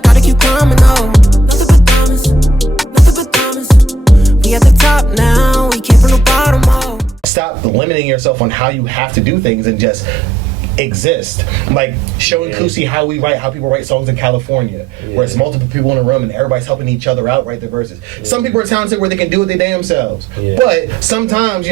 I gotta keep climbing, oh. Nothing but diamonds, nothing but diamonds. We at the top now, we came from the bottom, oh. Stop limiting yourself on how you have to do things and just exist. Like showing Kusi how people write songs in California, where it's multiple people in a room and everybody's helping each other out write their verses. Some people are talented where they can do it they damn selves, but sometimes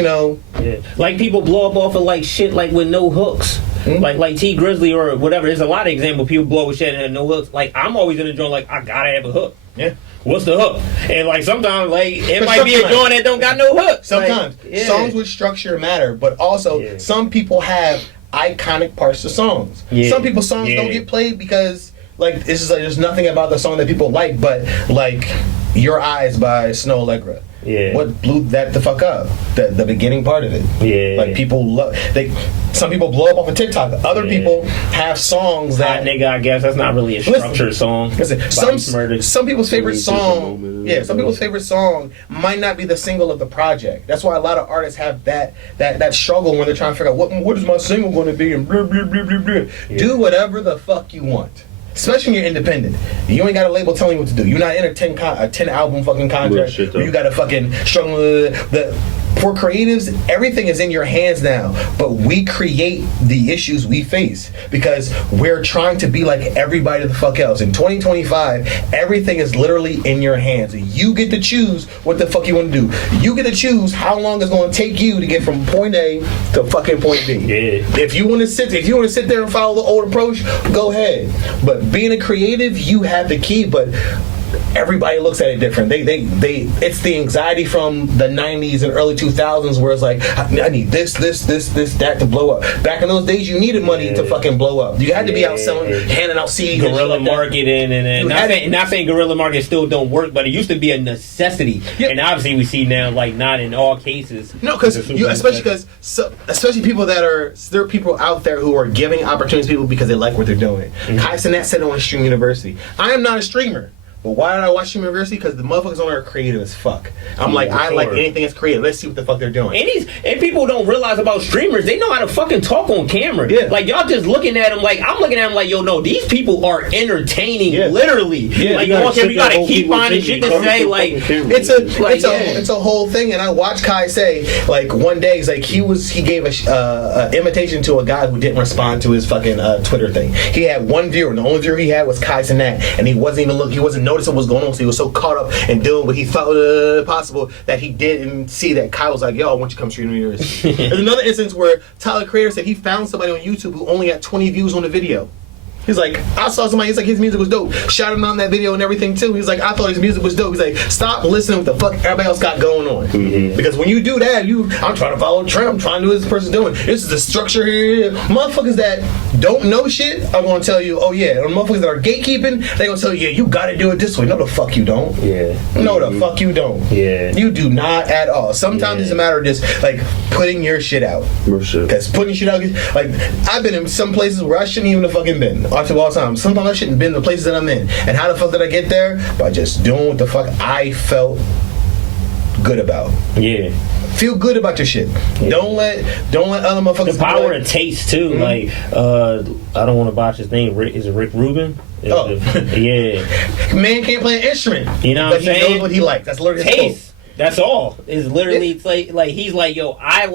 like people blow up off of like shit like with no hooks. Like T Grizzly or whatever. There's a lot of examples people blow with shit and have no hooks. Like I'm always in the joint like I gotta have a hook. Yeah. What's the hook? And like sometimes like it might be a joint that don't got no hook. Sometimes songs with structure matter, but also some people have iconic parts to songs. Some people's songs don't get played because like it's just like there's nothing about the song that people like, but like Your Eyes by Snow Allegra. What blew that the fuck up? The beginning part of it. Like people love some people blow up off of TikTok. Other people have songs that nigga, I guess that's not really a structured song. Listen, some people's favorite song some people's favorite song might not be the single of the project. That's why a lot of artists have that struggle when they're trying to figure out what is my single going to be and blah, blah, blah, blah, blah. Do whatever the fuck you want. Especially when you're independent. You ain't got a label telling you what to do. You're not in a 10 album fucking contract where you got to fucking struggle with for creatives, everything is in your hands now, but we create the issues we face because we're trying to be like everybody the fuck else. In 2025, everything is literally in your hands. You get to choose what the fuck you want to do. You get to choose how long it's going to take you to get from point A to fucking point B. If you want to sit there and follow the old approach, go ahead. But being a creative, you have the key, but everybody looks at it different. It's the anxiety from the 90s and early 2000s where it's like, I need this, that to blow up. Back in those days, you needed money to fucking blow up. You had to be out selling, handing out CDs. Guerrilla marketing and not saying guerrilla marketing still don't work, but it used to be a necessity. And obviously we see now, like, not in all cases. No, because especially people there are people out there who are giving opportunities to people because they like what they're doing. Kai Cenat said on Stream University, I am not a streamer. But why did I watch Stream University? Because the motherfuckers on there are creative as fuck. I'm like, I like anything that's creative. Let's see what the fuck they're doing. And people don't realize about streamers, they know how to fucking talk on camera. Like, y'all just looking at them like, I'm looking at them like, yo, no, these people are entertaining, literally. Like, you gotta keep finding shit to say, like, it's a whole thing. And I watched Kai say, like, one day, he gave a invitation to a guy who didn't respond to his fucking Twitter thing. He had one viewer, and the only viewer he had was Kai Cenat, and he wasn't noticing what was going on, so he was so caught up in doing what he thought possible that he didn't see that Kai was like, yo, I want you to come Stream University. There's another instance where Tyler Creator said he found somebody on YouTube who only had 20 views on the video. He's like, I saw somebody, he's like, his music was dope. Shout him out in that video and everything too. He's like, I thought his music was dope. He's like, stop listening to what the fuck everybody else got going on. Because when you do that, I'm trying to follow a trend, I'm trying to do what this person's doing. This is the structure here. Motherfuckers that don't know shit are gonna tell you, oh yeah. And motherfuckers that are gatekeeping, they gonna tell you, yeah, you gotta do it this way. No the fuck you don't. No the fuck you don't. You do not at all. Sometimes it's a matter of just like putting your shit out. Because putting shit out, like I've been in some places where I shouldn't even have fucking been. Of all time. Sometimes I shouldn't have been in the places that I'm in. And how the fuck did I get there? By just doing what the fuck I felt good about. Feel good about your shit. Don't let other motherfuckers. The power of taste too. Like I don't want to botch his name. Is it Rick Rubin? Man can't play an instrument. You know what I'm saying? He knows what he likes. That's literally his taste. That's all. It's literally it's like he's like, yo, I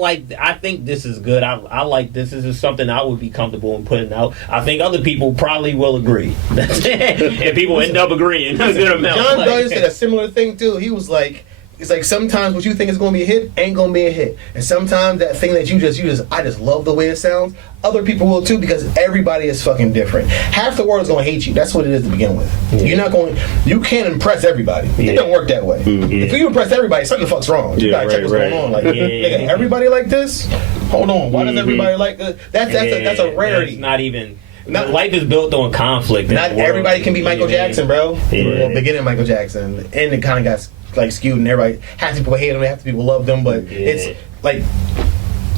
think this is good. I like this. This is something I would be comfortable in putting out. I think other people probably will agree. That's it. And people end up agreeing. A good amount. John Bryan said a similar thing too. He was like, it's like sometimes what you think is going to be a hit ain't going to be a hit, and sometimes that thing that I just love the way it sounds. Other people will too, because everybody is fucking different. Half the world is going to hate you. That's what it is to begin with. You can't impress everybody. It don't work that way. If you impress everybody, something the fuck's wrong. You gotta check what's going on. Like, nigga, everybody like this? Hold on, why does everybody like this? That's a rarity. It's not even. Life is built on conflict. Not everybody can be Michael Jackson, bro. Well, beginning Michael Jackson, and it kind of got like skewed, and everybody, half the people hate him, half the people love them, but it's like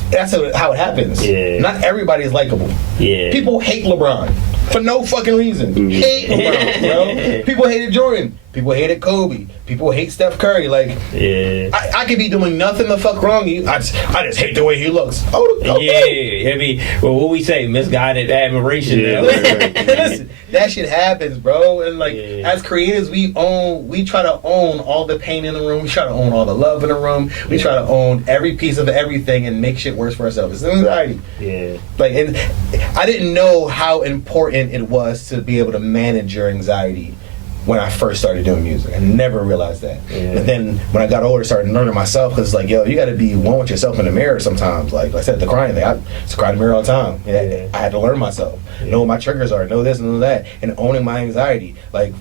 that's how it happens. Not everybody is likable. People hate LeBron for no fucking reason. Hate LeBron, bro. People hated Jordan. People hated Kobe. People hate Steph Curry. Like, I could be doing nothing the fuck wrong. I just hate the way he looks. Oh, okay. Yeah. I mean, well, what we say, misguided admiration. Yeah, listen, that shit happens, bro. And like, as creators, we try to own all the pain in the room. We try to own all the love in the room. We try to own every piece of everything and make shit worse for ourselves. It's anxiety. Yeah. Like, I didn't know how important it was to be able to manage your anxiety when I first started doing music. I never realized that. Yeah. But then when I got older, I started learning myself, because it's like, yo, you got to be one with yourself in the mirror sometimes. Like I said, the crying thing, I used to cry in the mirror all the time. I had to learn myself, know what my triggers are, know this and know that, and owning my anxiety. Like,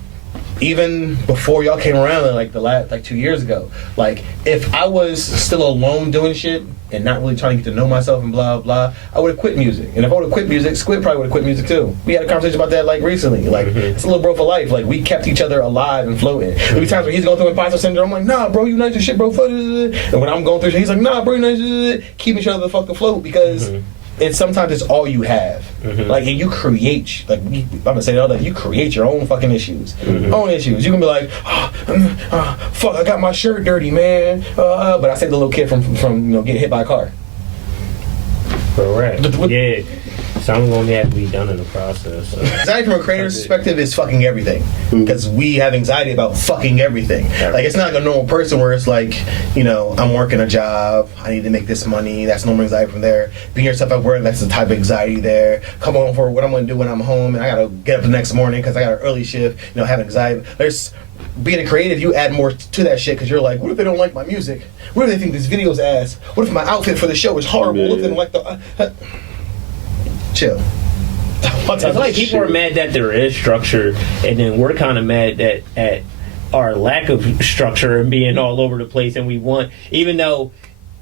even before y'all came around, like the last 2 years ago, like, if I was still alone doing shit and not really trying to get to know myself and blah blah, I would have quit music. And if I would have quit music, Squid probably would have quit music too. We had a conversation about that like recently. Like, it's a little bro for life. Like, we kept each other alive and floating. There'll be times where he's going through imposter syndrome. I'm like, nah, bro, you nice as shit, bro. And when I'm going through shit, he's like, nah, bro, you nice as shit. Keep each other the fuck afloat, because sometimes it's all you have. Like, and you create, like, I'm gonna say that, like, you create your own fucking issues. Own issues. You can be like, fuck, I got my shirt dirty, man. But I saved the little kid from getting hit by a car. Correct. Yeah. Something's gonna have to be done in the process. So. Anxiety from a creator's perspective is fucking everything, because we have anxiety about fucking everything. Like, it's not like a normal person where it's like, I'm working a job, I need to make this money. That's normal anxiety from there. Being yourself at work, that's the type of anxiety there. Come home for what I'm gonna do when I'm home, and I gotta get up the next morning because I got an early shift. Have anxiety. There's being a creative, you add more to that shit, because you're like, what if they don't like my music? What if they think this video's ass? What if my outfit for the show is horrible? What if they don't like the chill. It's like people are mad that there is structure, and then we're kind of mad at our lack of structure and being all over the place. And we want, even though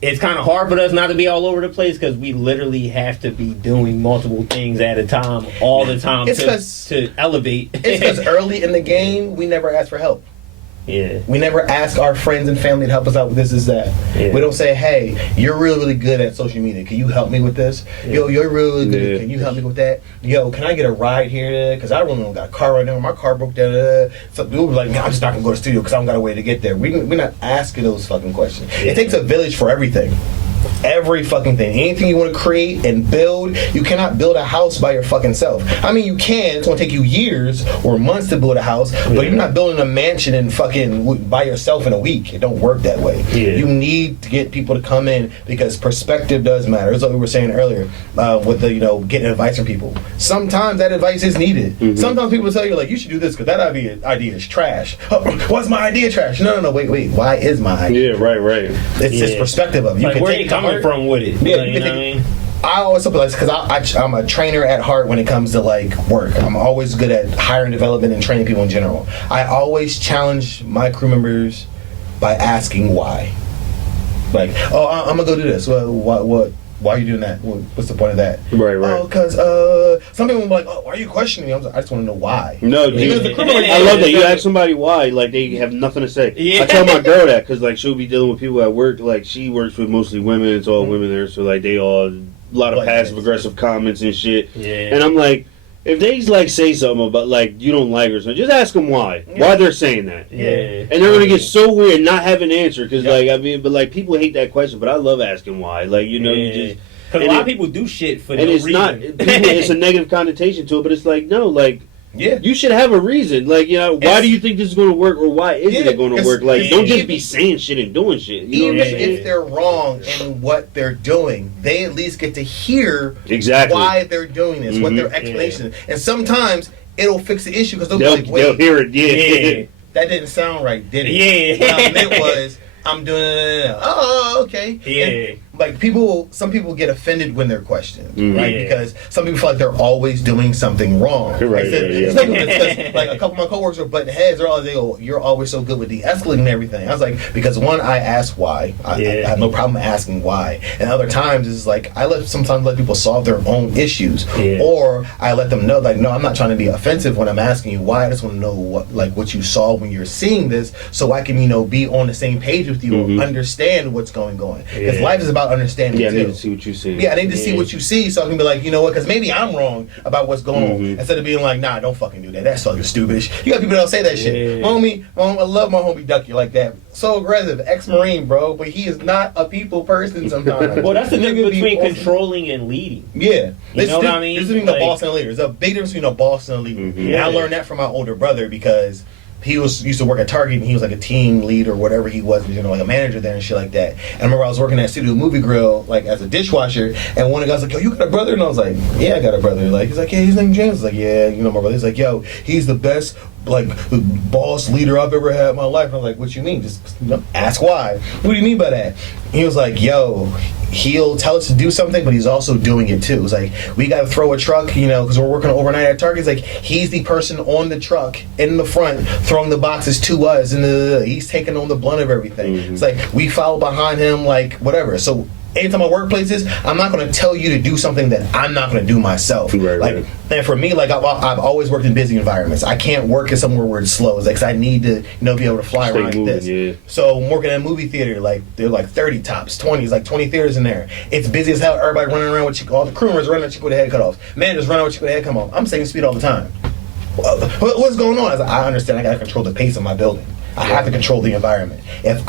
it's kind of hard for us not to be all over the place, because we literally have to be doing multiple things at a time, all the time, to elevate. It's because early in the game, we never asked for help. Yeah. We never ask our friends and family to help us out with this, is that. Yeah. We don't say, hey, you're really, really good at social media. Can you help me with this? Yeah. Yo, you're really good. Can you help me with that? Yo, can I get a ride here? Because I really don't got a car right now. My car broke down. So we were like, I'm just not going to go to the studio because I don't got a way to get there. We're not asking those fucking questions. Yeah. It takes a village for everything. Every fucking thing. Anything you want to create and build, you cannot build a house by your fucking self. I mean, you can. It's going to take you years or months to build a house, but you're not building a mansion and fucking by yourself in a week. It don't work that way. You need to get people to come in, because perspective does matter. That's what we were saying earlier with the, getting advice from people. Sometimes that advice is needed. Sometimes people tell you, like, you should do this because that idea is trash. Why's my idea trash? No, wait. Why is my idea? Yeah, right. It's just perspective of it. You like, can where are you coming from with it? Yeah, you know what I mean? I always feel like, because I'm a trainer at heart when it comes to like work. I'm always good at hiring, development, and training people in general. I always challenge my crew members by asking why. Like, oh, I'm gonna go do this. Well, what? Why are you doing that? What's the point of that? Right. Oh, because some people will be like, oh, why are you questioning me? I just want to know why. No, I love that. You ask somebody why, like, they have nothing to say. Yeah. I tell my girl that, because, like, she'll be dealing with people at work. Like, she works with mostly women. It's all women there. So, like, they all, a lot of passive-aggressive comments and shit. Yeah. And I'm like, if they, like, say something about, like, you don't like her or something, just ask them why. Yeah. Why they're saying that. Yeah. And they're going to get so weird and not have an answer. Because, like, I mean, but, like, people hate that question. But I love asking why. Like, you just... Because a lot of people do shit for no reason. And it's a negative connotation to it, but it's like, no, like, you should have a reason. Like, why do you think this is going to work, or why isn't it going to work? Like, don't just be saying shit and doing shit. Even if they're wrong in what they're doing, they at least get to hear why they're doing this, what their explanation is. And sometimes it'll fix the issue, because they'll be like, wait. They'll hear it, that didn't sound right, did it? What I meant was, I'm doing it. Oh, okay. Yeah. And, like, some people get offended when they're questioned, right? Because some people feel like they're always doing something wrong. Right. Like, a couple of my coworkers are butting heads. They go, "You're always so good with de-escalating and everything." I was like, because one, I ask why. I have no problem asking why. And other times it's like sometimes let people solve their own issues, or I let them know, like, no, I'm not trying to be offensive when I'm asking you why. I just want to know what you saw when you're seeing this, so I can be on the same page with you or understand what's going on. Because life is about about understanding. Yeah, I too. need to see what you see. Yeah, I need to see what you see, so I can be like, you know what? Because maybe I'm wrong about what's going on. Instead of being like, nah, don't fucking do that. That's fucking stupid. You got people that'll say that shit. Homie, I love my homie Ducky like that. So aggressive, ex-Marine, bro, but he is not a people person sometimes. Well, that's the difference between controlling and leading. Yeah. You know what I mean? There's between a boss and a leader. There's a big difference between a boss and a leader. And I learned that from my older brother because he used to work at Target and he was like a team lead or whatever he was, you know, like a manager there and shit like that. And I remember I was working at Studio Movie Grill like as a dishwasher, and one of the guys was like, yo, you got a brother? And I was like, yeah, I got a brother. Like, he's like, yeah, his name James. I was like, yeah, you know my brother. He's like, yo, he's the best like the boss leader I've ever had in my life. And I was like, what you mean? Just ask why. What do you mean by that? He was like, yo, he'll tell us to do something, but he's also doing it too. It's like, we got to throw a truck, you know, because we're working overnight at Target. It's like, he's the person on the truck in the front throwing the boxes to us, and he's taking on the blunt of everything. It's like, we follow behind him, like, whatever. So anytime my workplace is, I'm not going to tell you to do something that I'm not going to do myself. Right. And for me, like, I've always worked in busy environments. I can't work in somewhere where it's slow. It's like, 'cause I need to, you know, be able to fly around like this. Yeah. So I'm working at a movie theater, like, they're like 30 tops, 20s, like 20 theaters in there. It's busy as hell. Everybody running around with all the crew members running with their head cut off. Managers running with their head cut off. I'm saying speed all the time. What's going on? I understand I got to control the pace of my building. I have to control the environment. If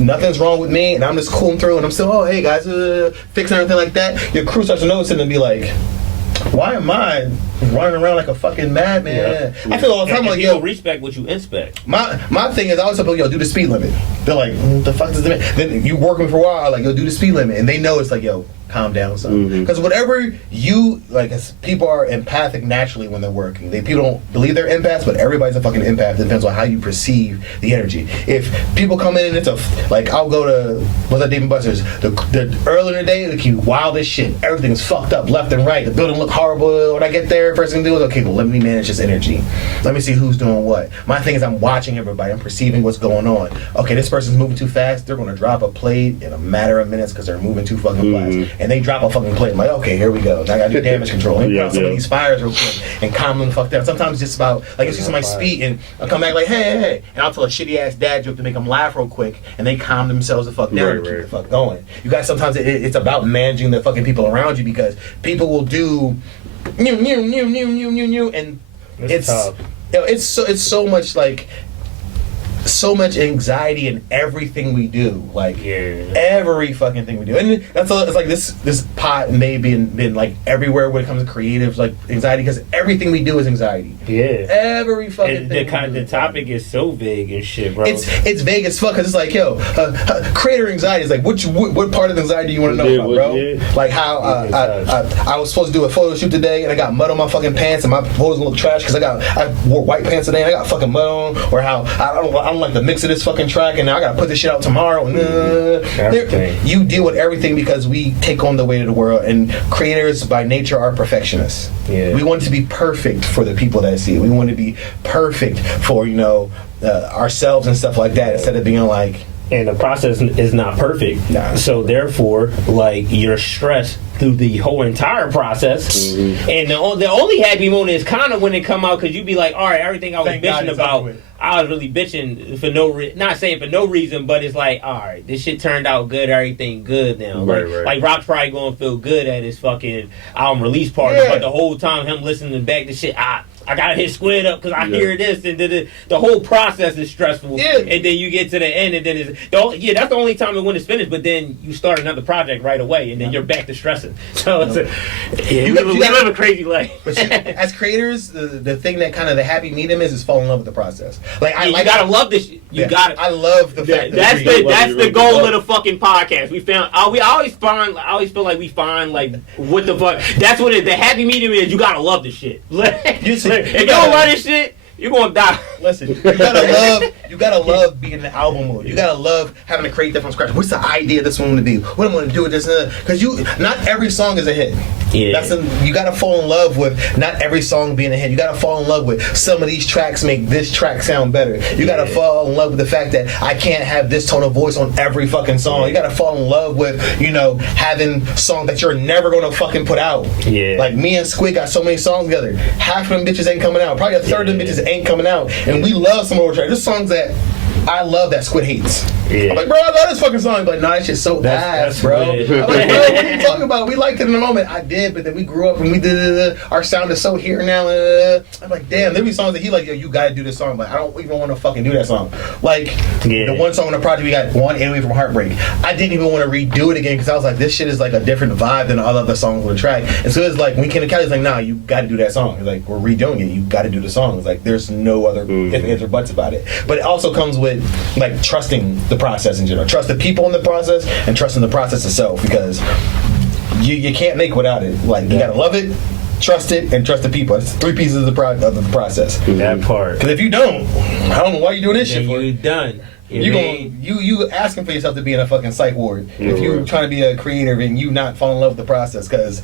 nothing's wrong with me and I'm just cooling through and I'm still, oh, hey guys, fixing everything like that, your crew starts to notice it and be like, why am I running around like a fucking madman? I feel all the time like, yo, respect what you inspect. My thing is I always tell people, yo, do the speed limit. They're like, the fuck does the then you working for a while, like, yo, do the speed limit, and they know it's like, yo, calm down, son. Because whatever you like, people are empathic naturally when they're working. People don't believe they're empaths, but everybody's a fucking empath. It depends on how you perceive the energy. If people come in and it's like, I'll go to what's that Dave & Buster's, the earlier in the day, like, you wild as shit. Everything's fucked up left and right. The building look horrible. When I get there, first thing to do is, okay, well, let me manage this energy. Let me see who's doing what. My thing is I'm watching everybody. I'm perceiving what's going on. Okay, this person's moving too fast. They're going to drop a plate in a matter of minutes because they're moving too fucking fast. And they drop a fucking plate. I'm like, okay, here we go. Now I got to do damage control. Let me put out some of these fires real quick and calm them the fuck down. Sometimes it's just about, like, you see somebody speed and I'll come back like, hey. And I'll tell a shitty ass dad joke to make them laugh real quick and they calm themselves the fuck down and keep the fuck going. You guys, sometimes it's about managing the fucking people around you because people will do and it's tough. You know, it's so much like so much anxiety in everything we do, like every fucking thing we do, and that's all. It's like this pot may be been like everywhere when it comes to creatives, like anxiety, because everything we do is anxiety. Every fucking thing. The topic is so vague and shit, bro. It's vague as fuck because it's like, yo, creator anxiety is like what part of anxiety do you want to know about, bro? Like how I was supposed to do a photo shoot today and I got mud on my fucking pants and my photos look trash because I wore white pants today and I got fucking mud on, or how I don't like the mix of this fucking track and now I gotta put this shit out tomorrow. You deal with everything because we take on the weight of the world, and creators by nature are perfectionists. We want it to be perfect for the people that see it. We want to be perfect for, you know, ourselves and stuff like that, instead of being like, and the process is not perfect. So therefore, like, you're stressed through the whole entire process. And the only happy moment is kind of when it come out, because you be like, all right, everything I was bitching about, I was really bitching for not saying for no reason, but it's like, all right, this shit turned out good, everything good now. Like Rock's probably gonna feel good at his fucking album release party, but the whole time him listening back to shit, I gotta hit Squid up because I hear this, and the whole process is stressful. And then you get to the end, and then that's the only time when it's finished. But then you start another project right away, and then you're back to stressing. So we live a crazy life. But as creators, the thing that kind of the happy medium is fall in love with the process. Like you gotta love this shit. I love the fact that's the goal of the fucking podcast. We found I always feel like we find like what the fuck. That's what the happy medium is. You gotta love this shit. If you don't love this shit, you're gonna die. Listen, you gotta love being in the album mode. You gotta love having to create that from scratch. What's the idea of this one to be? What I'm gonna do with this? Because not every song is a hit. You gotta fall in love with not every song being a hit. You gotta fall in love with some of these tracks make this track sound better. You gotta fall in love with the fact that I can't have this tone of voice on every fucking song. You gotta fall in love with, you know, having songs that you're never gonna fucking put out. Like me and Squid got so many songs together. Half of them bitches ain't coming out. Probably a third of them bitches ain't coming out. And we love some of our tracks. There's songs that I love that Squid hates. Yeah. I'm like, bro, I love this fucking song. But nah, that shit's so ass, bro. I'm like, bro, what are you talking about? We liked it in the moment. I did, but then we grew up and we did. Our sound is so here now. I'm like, damn, there be songs that he like, yo, you gotta do this song, but I don't even want to fucking do that song. Like the one song on the project we got, One Away from Heartbreak. I didn't even want to redo it again because I was like, this shit is like a different vibe than all other songs on the track. And so it's like when Ken and Kelly's like, nah, you got to do that song. It's like, we're redoing it. You got to do the song. It's like there's no other ifs, ands, or buts about it. But it also comes with like trusting the process in general, trust the people in the process, and trusting the process itself because you can't make without it. Like you gotta love it, trust it, and trust the people. It's 3 pieces of the process. That part. Because if you don't, I don't know why you're doing this shit for. You done. You asking for yourself to be in a fucking psych ward if you're trying to be a creator and you not fall in love with the process. Because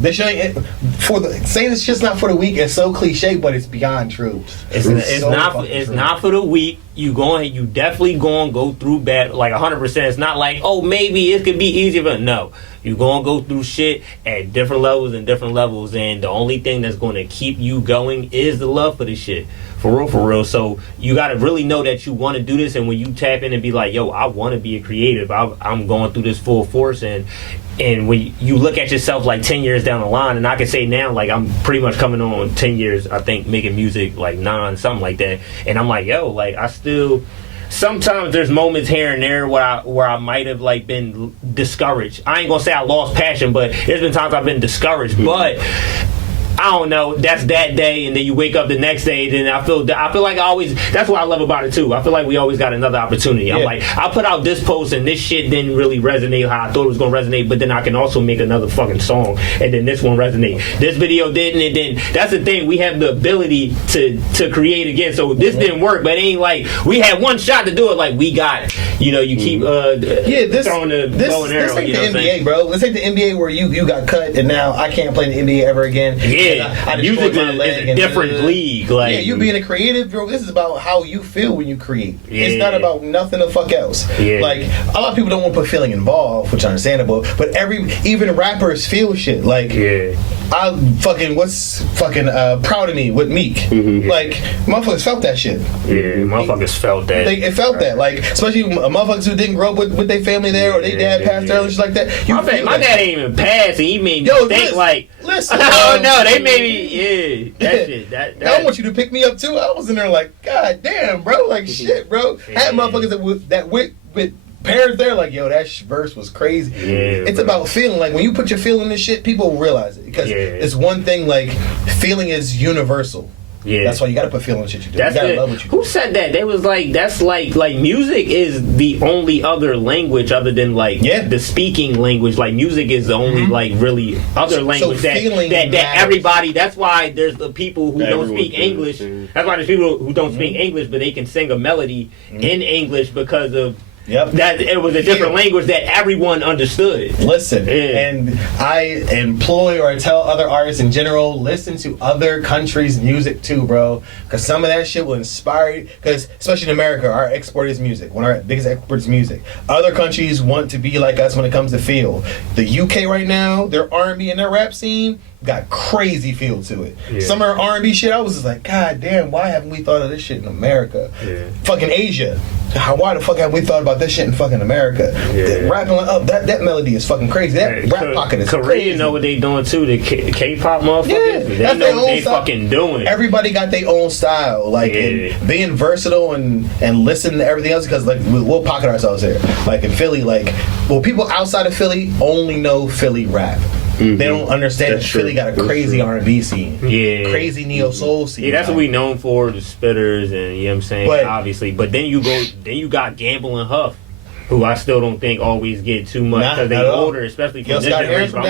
this shit ain't saying it's just not for the weak. It's so cliche, but it's beyond true. It's not for the weak. You definitely going to go through bad, like 100%. It's not like, oh, maybe it could be easier, but no. You're going to go through shit at different levels, and the only thing that's going to keep you going is the love for this shit. For real. So you got to really know that you want to do this, and when you tap in and be like, yo, I want to be a creative, I'm going through this full force, and when you look at yourself like 10 years down the line, and I can say now, like I'm pretty much coming on 10 years, I think, making music, like 9, something like that, and I'm like, yo, like I still... Sometimes there's moments here and there where I might have like been discouraged. I ain't gonna say I lost passion, but there's been times I've been discouraged. But I don't know. That's that day, and then you wake up the next day. Then I feel like I always. That's what I love about it too. I feel like we always got another opportunity. I'm like, I put out this post, and this shit didn't really resonate how I thought it was gonna resonate. But then I can also make another fucking song, and then this one resonate. This video didn't, and then that's the thing. We have the ability to create again. So this didn't work, but it ain't like we had one shot to do it. Like we got, you keep throwing the bow and arrow. This ain't the NBA, bro. This ain't the NBA where you got cut, and now I can't play the NBA ever again. Yeah, music is a different league. Like, you being a creative, bro. This is about how you feel when you create. It's not about nothing the fuck else. Yeah. Like a lot of people don't want to put feeling involved, which is understandable. But even rappers feel shit. Like I fucking proud of me with Meek. Like motherfuckers felt that shit. Yeah, motherfuckers felt that. It felt that. Like especially motherfuckers who didn't grow up with their family there or their dad passed early, shit like that. My dad ain't even passed, and he made me think like. Listen. Oh no, they made me. That shit. That. I want you to pick me up too. I was in there like, God damn, bro. Like shit, bro. I had motherfuckers that with parents there like, yo, that verse was crazy. Yeah, it's about feeling. Like when you put your feeling in this shit, people realize it because it's one thing. Like feeling is universal. Yeah, that's why you gotta put feeling in shit you do. You gotta love what you do. Who said that? They was like, that's like music is the only other language other than like the speaking language. Like music is the only like really other language that everybody. That's why there's the people who don't speak English. That's why there's people who don't speak English, but they can sing a melody in English because of. That it was a different language that everyone understood. Listen, and I employ or I tell other artists in general, listen to other countries' music too, bro. Because some of that shit will inspire you. Because especially in America, our export is music. One of our biggest exports is music. Other countries want to be like us when it comes to feel. The UK right now, their R&B and their rap scene got crazy feel to it. Some of our R&B shit, I was just like, God damn, why haven't we thought of this shit in America? Fucking Asia. Why the fuck haven't we thought about this shit in fucking America? Rapping up, that melody is fucking crazy. That rap pocket is crazy. Korea know what they doing too. The K-pop motherfuckers, they know what they fucking doing. Everybody got their own style, like and being versatile and listen to everything else. Because like we'll pocket ourselves here. Like in Philly, people outside of Philly only know Philly rap. They don't understand that Philly got a crazy R&B scene. Crazy neo soul scene. That's what we known for, the spitters and you know what I'm saying, obviously. But then you got Gamble and Huff, who I still don't think always get too much because they older, especially from this generation. I'm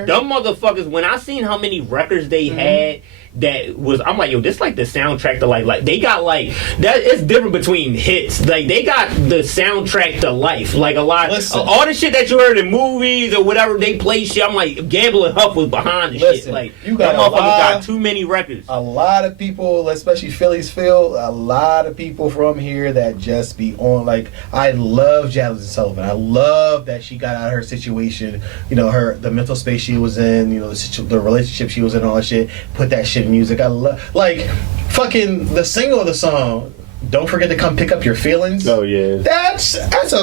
like, dumb motherfuckers, when I seen how many records they had I'm like, yo, this like the soundtrack to like they got like that. It's different between hits. Like they got the soundtrack to life. Like a lot all the shit that you heard in movies or whatever they play shit. I'm like, Gamble and Huff was behind the shit. Like you got that motherfucker got too many records. A lot of people, especially Philly's Phil, a lot of people from here that just be on. Like I love Jasmine Sullivan. I love that she got out of her situation. You know, the mental space she was in. You know, the relationship she was in, all that shit. Put that shit in music. I love, like, fucking the single of the song Don't forget to come pick up your feelings. Oh yeah. That's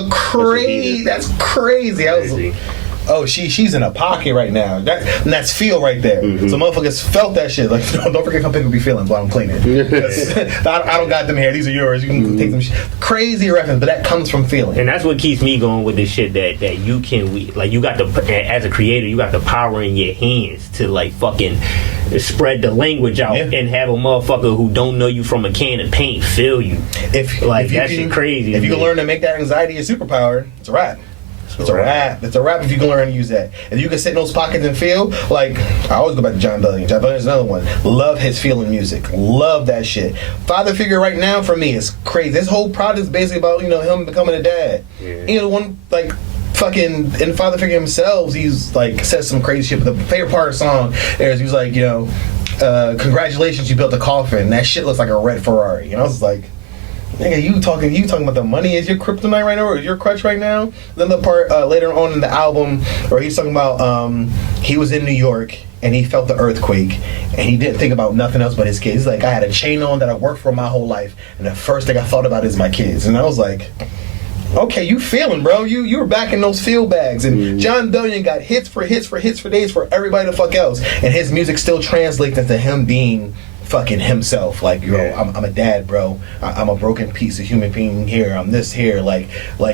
crazy. I was. Oh, she's in a pocket right now. That's feel right there. Mm-hmm. So motherfuckers felt that shit. Like, don't forget to come pick up your feelings while I'm cleaning. I don't got them here. These are yours. You can take them. Crazy reference, but that comes from feeling. And that's what keeps me going with this shit. That you can, you got as a creator, you got the power in your hands to like fucking spread the language out and have a motherfucker who don't know you from a can of paint feel you. If that shit crazy. If you can learn to make that anxiety a superpower, it's a wrap. It's a rap. It's a rap if you can learn to use that. If you can sit in those pockets and feel, like, I always go back to John Bellion. John Bellion's another one. Love his feeling music. Love that shit. Father figure right now for me is crazy. This whole project is basically about, him becoming a dad. Yeah. The one, like, fucking, in Father figure himself, he's, like, says some crazy shit. But the favorite part of the song is he's like, congratulations, you built a coffin. That shit looks like a red Ferrari. I was like, nigga, you talking about the money is your kryptonite right now, or is your crutch right now? Then the part later on in the album where he's talking about he was in New York and he felt the earthquake and he didn't think about nothing else but his kids. He's like, I had a chain on that I worked for my whole life, and the first thing I thought about is my kids. And I was like, okay, you feeling, bro. You were back in those field bags. And John Bellion got hits for days for everybody the fuck else. And his music still translates into him being fucking himself. Like, I'm a dad, bro. I'm a broken piece of human being here. I'm this here. Like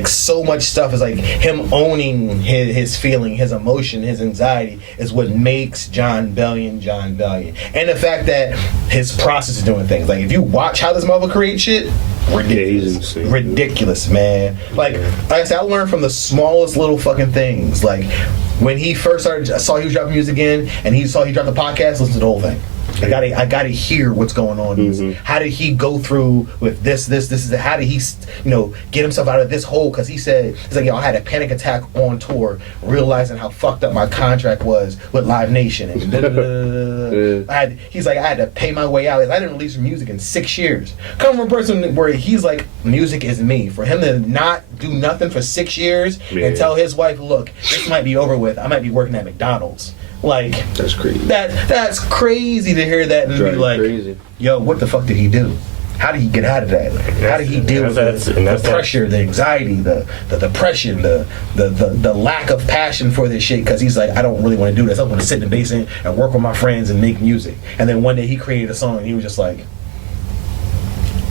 so much stuff is like him owning his feeling, his emotion, his anxiety is what makes John Bellion John Bellion. And the fact that his process of doing things. Like, if you watch how this motherfucker creates shit, ridiculous. Yeah, ridiculous, man. Like I said, I learned from the smallest little fucking things. Like, when he first started, I saw he was dropping music again, and he dropped the podcast, listen to the whole thing. I gotta hear what's going on. How did he go through with this is how did he get himself out of this hole? Because he's like, I had a panic attack on tour, realizing how fucked up my contract was with Live Nation, and he's like, I had to pay my way out. I didn't release music in 6 years. Coming from a person where he's like, music is me. For him to not do nothing for 6 years and tell his wife, look, this might be over with, I might be working at McDonald's. Like, that's crazy. That's crazy to hear that and be like, crazy. Yo, what the fuck did he do? How did he get out of that? How did he deal with the pressure, the anxiety, the depression, the lack of passion for this shit? Because he's like, I don't really want to do this. I want to sit in the basement and work with my friends and make music. And then one day he created a song and he was just like,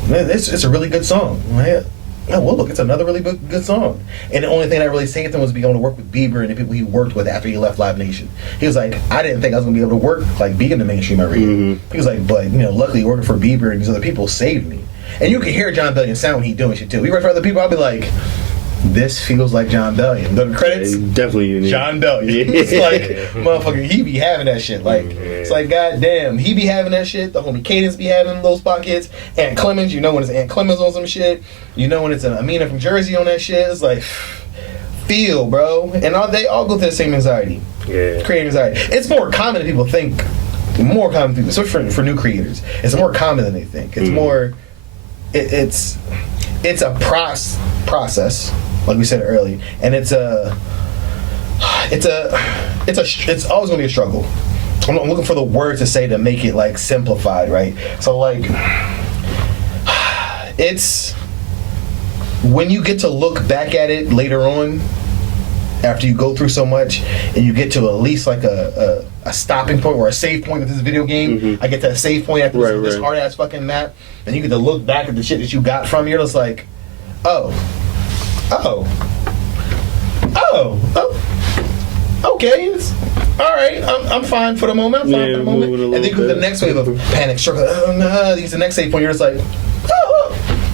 man, it's a really good song. Like, oh, well, look, it's another really good song. And the only thing that really saved him was being able to work with Bieber and the people he worked with after he left Live Nation. He was like, I didn't think I was going to be able to work, like, be in the mainstream arena. He was like, but, luckily working for Bieber and these other people saved me. And you can hear John Bellion sound when he's doing shit, too. We work for other people, I'll be like, this feels like John Bellion. The credits, definitely unique. John Bellion. It's like, motherfucker, he be having that shit. Like, it's like, goddamn, he be having that shit. The homie Cadence be having those pockets. Aunt Clemens, when it's Aunt Clemens on some shit. When it's an Amina from Jersey on that shit. It's like, feel, bro. And they all go through the same anxiety. Yeah. Creating anxiety. It's more common than people think. More common than people, especially for new creators. It's more common than they think. It's more, it's a process. Like we said earlier, and it's always gonna be a struggle. I'm looking for the word to say to make it like simplified, right? So like, it's when you get to look back at it later on, after you go through so much, and you get to at least like a stopping point or a save point of this video game. I get to a save point after this hard ass fucking map, and you get to look back at the shit that you got from here. It's like, okay, it's all right. I'm fine for the moment. And then you go to the next wave of panic, struggle. Oh no, these the next save point. You're just like,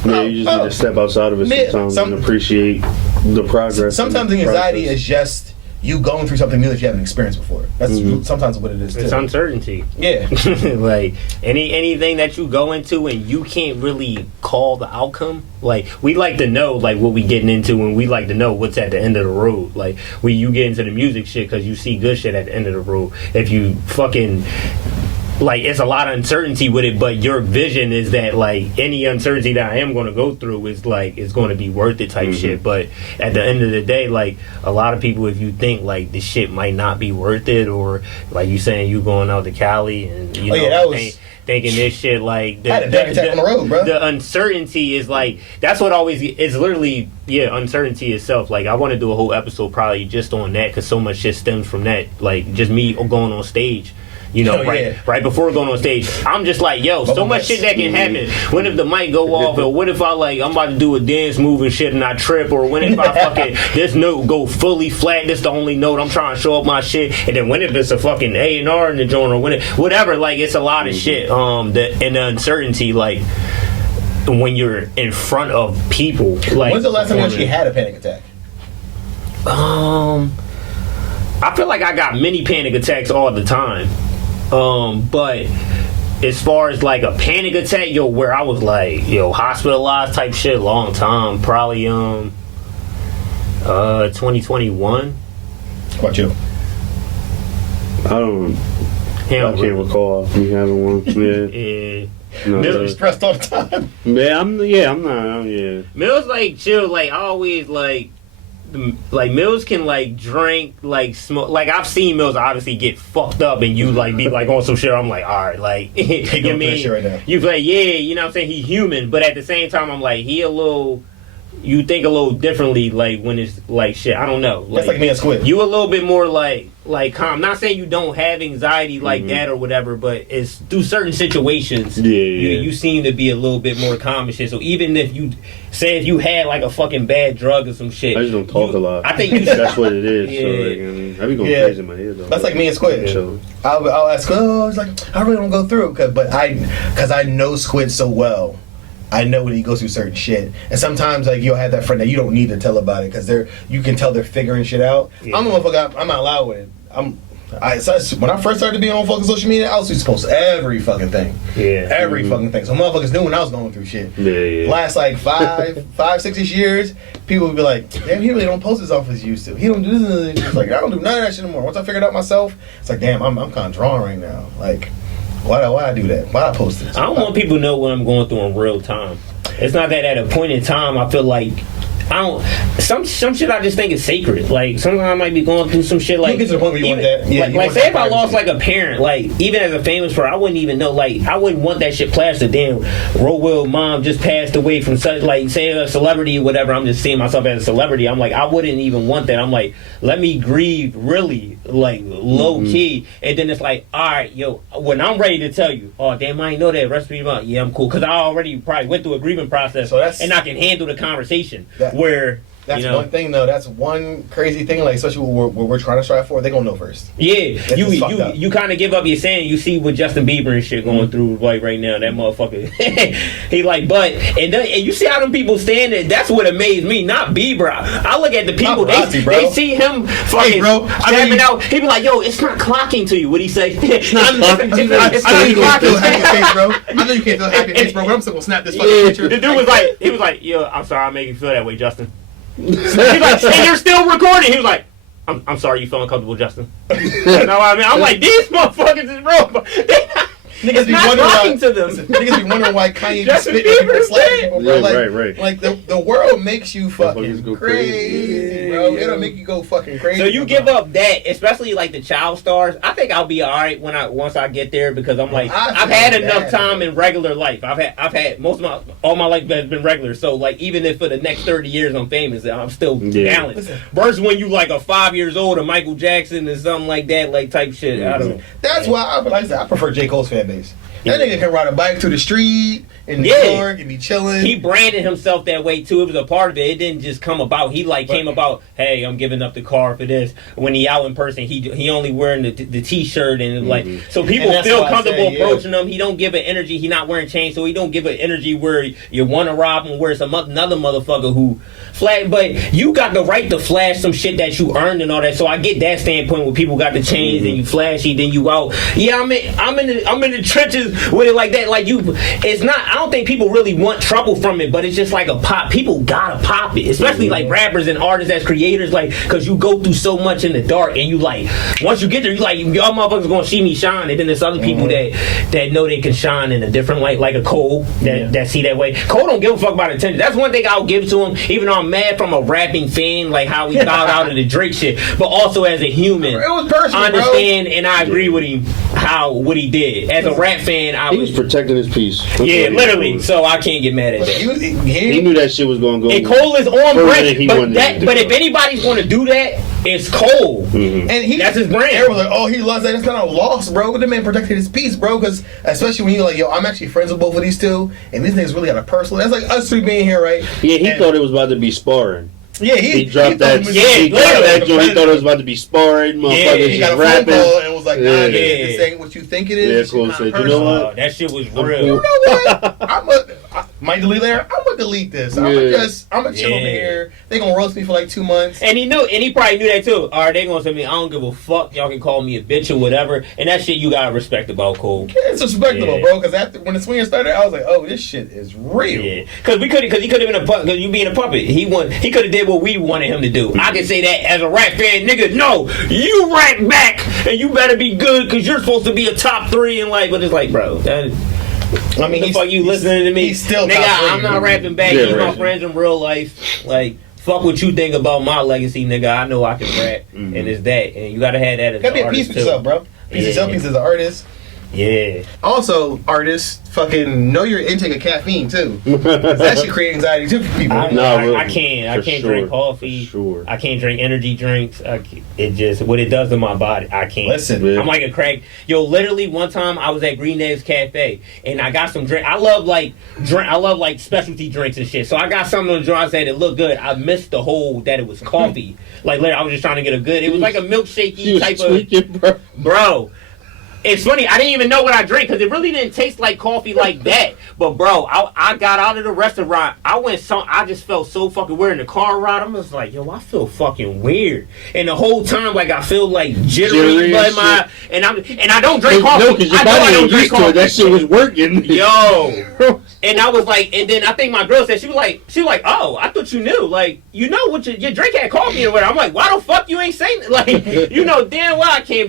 you just need to step outside of it sometimes and appreciate the progress. Sometimes the anxiety is just you going through something new that you haven't experienced before. That's sometimes what it is. It's uncertainty. Yeah. Like anything that you go into and you can't really call the outcome. Like, we like to know like what we getting into, and we like to know what's at the end of the road. Like, when you get into the music shit because you see good shit at the end of the road. If you fucking like it's a lot of uncertainty with it, but your vision is that like any uncertainty that I am going to go through is like it's going to be worth it type shit. But at the end of the day, like a lot of people, if you think like the shit might not be worth it, or like you saying you going out to Cali and you know thinking this shit like I had a back attack on the road, bro. The uncertainty is like that's what always is literally uncertainty itself. Like I want to do a whole episode probably just on that because so much shit stems from that. Like just me going on stage. You know, right before going on stage, I'm just like, yo, so much shit that can happen. When if the mic go off, or what if I'm about to do a dance move and shit and I trip, or when if I fucking this note go fully flat, this the only note I'm trying to show up my shit, and then when if it's a fucking A&R in the joint or when it, whatever, like it's a lot of shit. And the uncertainty, like when you're in front of people. Like, when's the last time you actually had a panic attack? I feel like I got many panic attacks all the time. But as far as like a panic attack, where I was like, hospitalized type shit, long time, probably 2021. What about you? I can't recall me having one. Yeah. No, Mill's stressed all the time. I'm not. Mill's like chill. Like I always like Mills can like drink, like smoke. Like I've seen Mills obviously get fucked up, and you like be like on some shit. I'm like, all right, like you know what I mean? Right now. You like, you know what I'm saying? He human, but at the same time, I'm like, he a little. You think a little differently, like when it's like shit. I don't know. That's like me and Squid. You a little bit more like calm. Not saying you don't have anxiety like that or whatever, but it's through certain situations. You seem to be a little bit more calm and shit. So even if you say if you had like a fucking bad drug or some shit, I just don't talk a lot. I think that's what it is. So like, I be going crazy in my head though. That's like me and Squid. I'll ask Squid. I was like, I really don't go through because I know Squid so well. I know when he goes through certain shit, and sometimes like you'll have that friend that you don't need to tell about it because you can tell they're figuring shit out. I'm a motherfucker. I'm not allowed with it. When I first started being on fucking social media, I was supposed to every fucking thing. Every fucking thing. So motherfuckers knew when I was going through shit. Last like 5-6 years, people would be like, damn, he really don't post as often as he used to. He don't do this. It's like I don't do none of that shit anymore. Once I figured out myself, it's like damn, I'm kind of drawn right now. Like. Why I do that? Why I post this? I don't want people to know what I'm going through in real time. It's not that at a point in time I feel like I don't. Some shit I just think is sacred. Like sometimes I might be going through some shit like. You get to the point where you want that. Yeah, like say if I lost like a parent, like even as a famous person, I wouldn't even know. Like I wouldn't want that shit plastered. Damn, RoWiLL mom just passed away from such like say a celebrity or whatever. I'm just seeing myself as a celebrity. I'm like I wouldn't even want that. I'm like let me grieve really like low key, and then it's like all right, when I'm ready to tell you, oh damn, I ain't know that recipe mom. Yeah, I'm cool because I already probably went through a grieving process, and I can handle the conversation. That's one thing though. That's one crazy thing. Like especially what we're trying to strive for, they gonna know first. Yeah, you kind of give up your saying. You see what Justin Bieber and shit going through like right now. That motherfucker, he like, but and you see how them people stand there. That's what amazed me. Not Bieber. I look at the people. They see him fucking stepping out. He be like, yo, it's not clocking to you. What he say? It's not clocking. I know you can't feel happy face, bro. I know you can't feel happy face, bro. But I'm still gonna snap this fucking picture. The dude was like, he was like, yo, I'm sorry, I make you feel that way, Justin. He's like, and you're still recording. He was like, I'm sorry you feel uncomfortable, Justin. You know what I mean? I'm like, these motherfuckers is wrong. Niggas be wondering to them. Niggas be wondering why Kanye be spitting people, slapping people, bro. Like, like the world makes you fucking crazy, bro. It'll make you go fucking crazy. So you give up that, especially like the child stars. I think I'll be alright once I get there because I'm like I've had enough time in regular life. I've had all my life has been regular. So like even if for the next 30 years I'm famous, I'm still balanced. Versus when you like a 5 years old or Michael Jackson or something like that, like type shit. I don't know. That's why I prefer J. Cole's fan base. That nigga can ride a bike through the street in New York and be chilling. He branded himself that way too. It was a part of it. It didn't just come about. He came about, hey, I'm giving up the car for this. When he out in person, he only wearing the t-shirt and like so people feel comfortable approaching him. He don't give an energy. He not wearing chains, so he don't give an energy where you want to rob him. Where it's another motherfucker who flag. But you got the right to flash some shit that you earned and all that. So I get that standpoint where people got the chains and you flashy, then you out. Yeah, I'm in the the trenches with it like that. Like it's not. I don't think people really want trouble from it, but it's just like a pop. People gotta pop it, especially like rappers and artists as creators, like because you go through so much in the dark, and you like once you get there, you like y'all motherfuckers gonna see me shine, and then there's other people that know they can shine in a different light, like a Cole that see that way. Cole don't give a fuck about attention. That's one thing I'll give to him, even though I'm mad from a rapping fan, like how he bowed out of the Drake shit, but also as a human, it was personal, I understand, and I agree with him what he did. As a rap fan, he was protecting his peace. Yeah, literally. So I can't get mad at that. He knew that shit was going to go. And Cole is on brand, but if anybody's going to do that, it's Cole. Mm-hmm. And that's his brand. Everyone's like, oh, he lost that. That's not a loss, bro. But the man protected his peace, bro. Because especially when you're like, yo, I'm actually friends with both of these two, and these niggas really got a personal. That's like us three being here, right? Yeah, he thought it was about to be sparring. Yeah, he dropped that. He dropped that joint. He thought it was about to be sparring. Motherfuckers he got a phone call and was like, nah, this ain't what you think it is. Yeah, Cole said, you know what? That shit was real. You know what? I might delete there. I'm gonna delete this. I'm gonna chill over here. They gonna roast me for like 2 months. And he probably knew that too. All right, they gonna say me, I don't give a fuck. Y'all can call me a bitch or whatever. And that shit you gotta respect about Cole. Yeah, it's respectable, bro. Because after when the swinging started, I was like, oh, this shit is real. Yeah, because he could have been a puppet. Because you being a puppet, he could have did what we wanted him to do. I can say that as a rap fan, nigga. No, you rap back, and you better be good because you're supposed to be a top 3 in life. But it's like, bro, I mean, the fuck you listening to me? He's still nigga. I'm not rapping back. He's my friends in real life. Like, fuck what you think about my legacy, nigga. I know I can rap, and it's that. And you gotta have that as an artist too. Gotta be a piece of yourself, bro. Piece of yourself, piece as an artist. Yeah. Also, artists, fucking know your intake of caffeine too. That should create anxiety too for people. I can't drink coffee. Sure. I can't drink energy drinks. It just what it does to my body. I can't. Listen, man. I'm like a crack. Yo, literally one time I was at Green Eggs Cafe and I got some drink. I love like specialty drinks and shit. So I got something on the jar that it looked good. I missed the whole that it was coffee. Like literally, I was just trying to get a good. It was like a milkshakey type of bro. It's funny, I didn't even know what I drank because it really didn't taste like coffee like that. But bro, I got out of the restaurant. I just felt so fucking weird in the car ride. I'm just like, yo, I feel fucking weird. And the whole time, like I feel like jittery, but and I don't drink coffee. No, because your body ain't used to it. That shit was working. Yo, and I was like, and then I think my girl said she was like, oh, I thought you knew, like you know what your drink had coffee or whatever. I'm like, why the fuck you ain't saying that? Like you know damn well I can't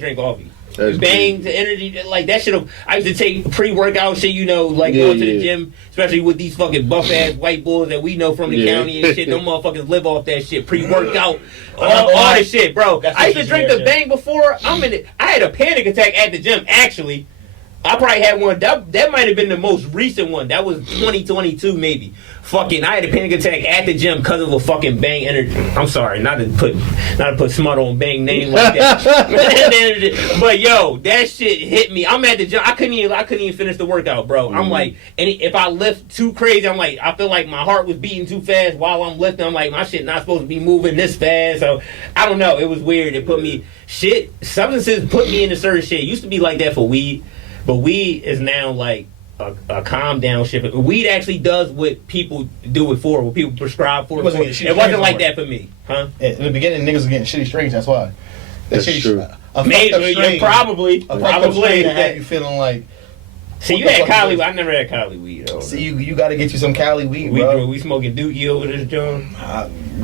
drink coffee. Bang to energy like that shit. I used to take pre-workout shit, you know, like going to the gym, especially with these fucking buff ass white boys that we know from the county and shit. Them motherfuckers live off that shit, pre-workout, all that shit, bro. I used to drink the Bang before. I had a panic attack at the gym. Actually, I probably had one. That might have been the most recent one. That was 2022 maybe. Fucking, I had a panic attack at the gym because of a fucking Bang energy. I'm sorry, not to put smut on Bang name like that. But yo, that shit hit me. I'm at the gym. I couldn't even finish the workout, bro. I'm like, and if I lift too crazy, I'm like, I feel like my heart was beating too fast while I'm lifting. I'm like, my shit not supposed to be moving this fast. So I don't know. It was weird. It put me substances put me into certain shit. It used to be like that for weed, but weed is now like a calm down shit. Weed actually does what people do it for, what people prescribe for. It wasn't like that for me, huh? In the beginning, niggas were getting shitty strains. That's why. That's true. Maybe, probably. That had you feeling like. See, you had Cali. I never had Cali weed. Though. See, you got to get you some Cali weed, bro. We smoking Dookie over this joint.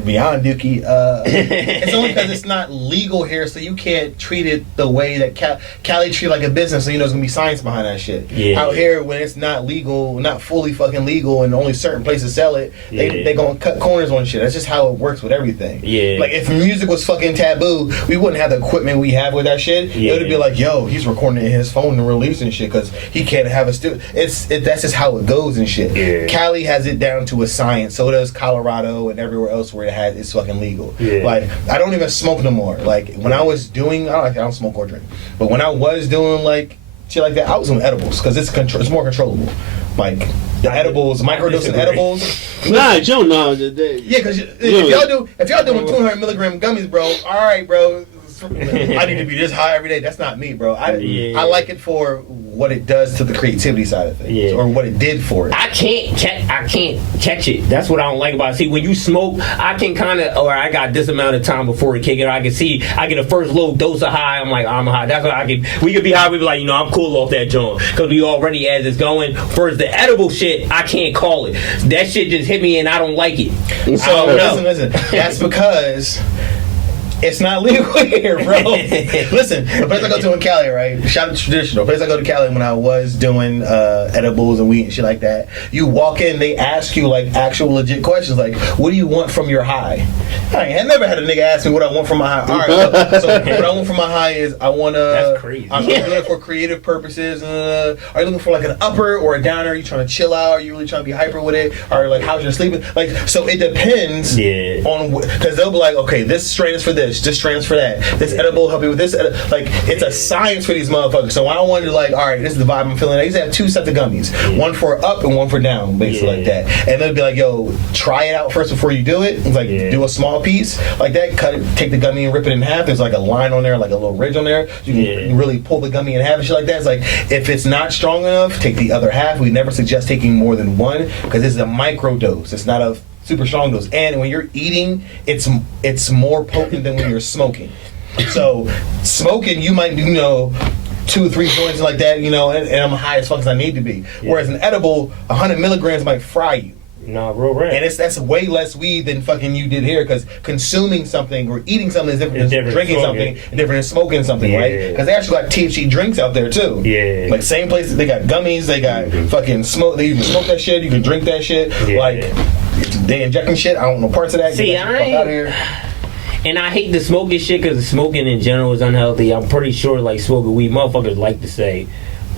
Beyond Dookie. It's only because it's not legal here, so you can't treat it the way that Cali treat like a business. So you know there's gonna be science behind that shit. Yeah. Out here, when it's not legal, not fully fucking legal, and only certain places sell it, they gonna cut corners on shit. That's just how it works with everything. Yeah. Like if music was fucking taboo, we wouldn't have the equipment we have with that shit. Yeah. It would be like, yo, he's recording it in his phone and releasing shit because he can't have a studio. That's just how it goes and shit. Yeah. Cali has it down to a science. So does Colorado and everywhere else where it's fucking legal. Yeah. Like I don't even smoke no more. Like when I was doing, I don't smoke or drink. But when I was doing like shit like that, I was on edibles because it's more controllable. Like the edibles, microdosing edibles. Nah, Joe, no. Yeah, because if y'all doing 200 milligram gummies, bro. All right, bro. I need to be this high every day. That's not me, bro. I like it for what it does to the creativity side of things, or what it did for it. I can't catch it. That's what I don't like about it. See, when you smoke, I can kind of, or I got this amount of time before it kick it. I can see, I get a first low dose of high. I'm like, I'm high. That's what I can. We could be high. We be like, I'm cool off that joint because we already as it's going. First, the edible shit, I can't call it. That shit just hit me and I don't like it. So listen. That's because it's not legal here, bro. Listen, the place I go to in Cali, right? Shout out to Traditional. The place I go to Cali when I was doing edibles and weed and shit like that. You walk in, they ask you like actual legit questions, like, "What do you want from your high?" I ain't never had a nigga ask me what I want from my high. All right, so what I want from my high is I want to. That's crazy. I'm doing it for creative purposes. Are you looking for like an upper or a downer? Are you trying to chill out? Are you really trying to be hyper with it? Or like how's your sleeping? Like, so it depends on because they'll be like, okay, this strain is for this strain is for that. This edible help you with this. Like, it's a science for these motherfuckers. So I wanted to like, all right, this is the vibe I'm feeling. I used to have 2 sets of gummies, one for up and one for down, basically like that. And they'd be like, yo, try it out first before you do it. It's like do a small piece like that, cut it, take the gummy and rip it in half. There's like a line on there, like a little ridge on there. You can really pull the gummy in half and shit like that. It's like, if it's not strong enough, take the other half. We never suggest taking more than one because this is a micro dose. It's not a super strong dose. And when you're eating, it's more potent than when you're smoking. So smoking, you might do 2 or 3 joints like that, and I'm high as fuck as I need to be. Whereas an edible, 100 milligrams might fry you. Nah, real right. And that's way less weed than fucking you did here, because consuming something or eating something is different than drinking something, and different than smoking something, right? Because they actually got THC drinks out there too. Yeah. Like same places, they got gummies, they got fucking smoke. They even smoke that shit. You can drink that shit. Like they injecting shit. I don't know parts of that. See, I ain't. Out here. And I hate the smoking shit because smoking in general is unhealthy. I'm pretty sure like smoking weed, motherfuckers like to say,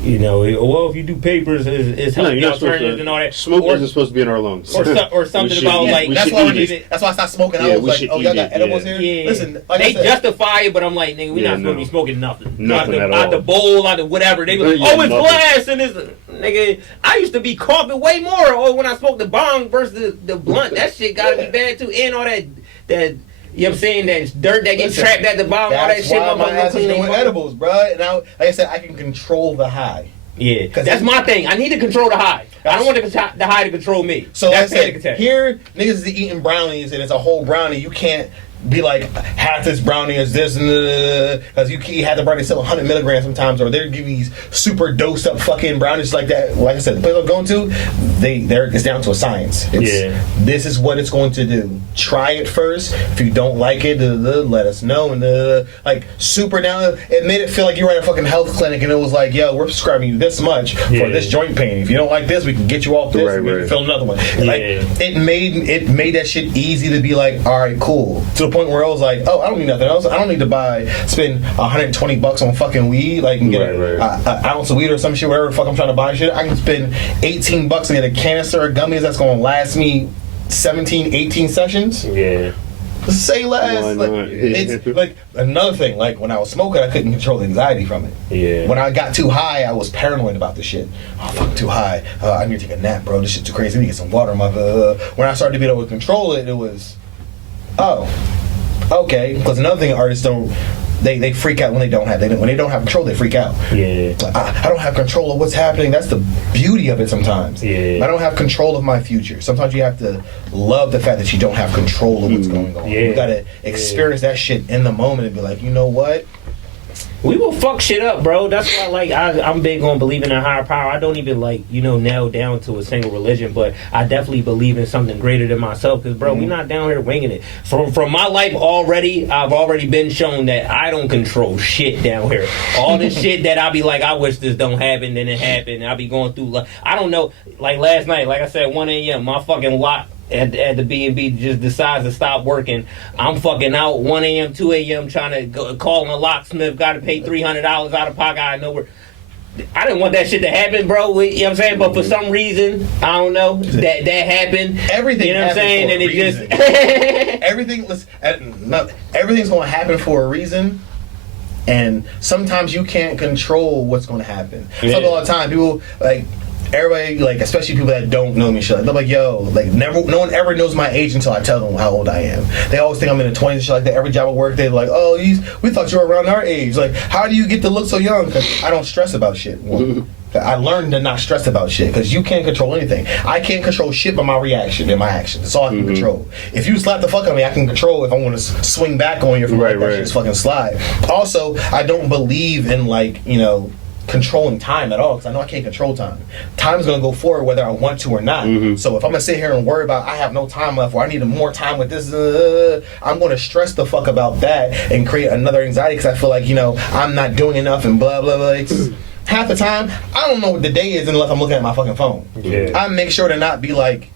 well, if you do papers, it's healthy alternatives and all that. Smoke isn't supposed to be in our lungs. Or something about like that's why I stopped smoking. I was like, y'all got edibles here? Yeah. Listen, like they justify it, but I'm like, nigga, we not supposed to be smoking nothing out the bowl, out the whatever. They be like, it's glass and it's nigga. I used to be coughing way more when I smoked the bong versus the blunt. That shit gotta be bad too, and all that. You know what I'm saying? That dirt that gets trapped at the bottom, all that shit. My ass is doing edibles, bro. And now, like I said, I can control the high. Yeah, that's my thing. I need to control the high. I don't want the high to control me. So that's like I said, here niggas is eating brownies and it's a whole brownie. You can't be like, half this brownie is this, because you had the brownie still 100 milligrams sometimes, or they're giving these super dosed up fucking brownies like that. Like I said, the place I'm going to, it's down to a science. This is what it's going to do. Try it first. If you don't like it, let us know. And like super down, it made it feel like you were at a fucking health clinic, and it was like, yo, we're prescribing you this much for this joint pain. If you don't like this, we can get you off this and we can fill another one. Like it made that shit easy to be like, all right, cool. To the point where I was like, oh, I don't need nothing else. I don't need to spend $120 on fucking weed, like and get an ounce of weed or some shit, whatever the fuck I'm trying to buy shit. I can spend $18 and get a canister of gummies that's gonna last me 17, 18 sessions. Yeah. Say less. Like, it's like another thing. Like when I was smoking, I couldn't control the anxiety from it. Yeah. When I got too high, I was paranoid about the shit. Oh, fuck, too high. I need to take a nap, bro. This shit's too crazy. I need to get some water. When I started to be able to control it, it was, okay, because another thing artists don't, they freak out when they don't have control, they freak out. Yeah. Like, I don't have control of what's happening. That's the beauty of it sometimes. Yeah. I don't have control of my future. Sometimes you have to love the fact that you don't have control of what's going on. Yeah. You gotta experience that shit in the moment and be like, you know what? We will fuck shit up, bro. That's why, I'm big on believing in a higher power. I don't even, nail down to a single religion, but I definitely believe in something greater than myself. Because, bro, we're not down here winging it. From my life already, I've already been shown that I don't control shit down here. All this shit that I be like, I wish this don't happen, then it happened. I be going through, I don't know. Like last night, like I said, 1 a.m., my fucking lock at the B&B just decides to stop working. I'm fucking out 1 a.m., 2 a.m. trying to call a locksmith, got to pay $300 out of pocket. I know where. I didn't want that shit to happen, bro. You know what I'm saying? But for some reason, I don't know, that happened. Everything, you know what I'm saying? And it just everything's going to happen for a reason. And sometimes you can't control what's going to happen. Yeah. All the time, people like. everybody, like, especially people that don't know me, shit, they're like, yo, like, no one ever knows my age until I tell them how old I am. They always think I'm in the 20s and shit like that. Every job I work, they're like, oh, we thought you were around our age. Like, how do you get to look so young? Because I don't stress about shit. I learned to not stress about shit because you can't control anything. I can't control shit but my reaction and my actions. That's all I can control. If you slap the fuck out of me, I can control if I want to swing back on you from that shit's fucking slide. Also, I don't believe in, like, you know, controlling time at all because I know I can't control time. Time's gonna go forward whether I want to or not. So if I'm gonna sit here and worry about I have no time left or I need more time with this, I'm gonna stress the fuck about that and create another anxiety because I feel like, you know, I'm not doing enough and blah blah blah. It's, half the time, I don't know what the day is unless I'm looking at my fucking phone. I make sure to not be like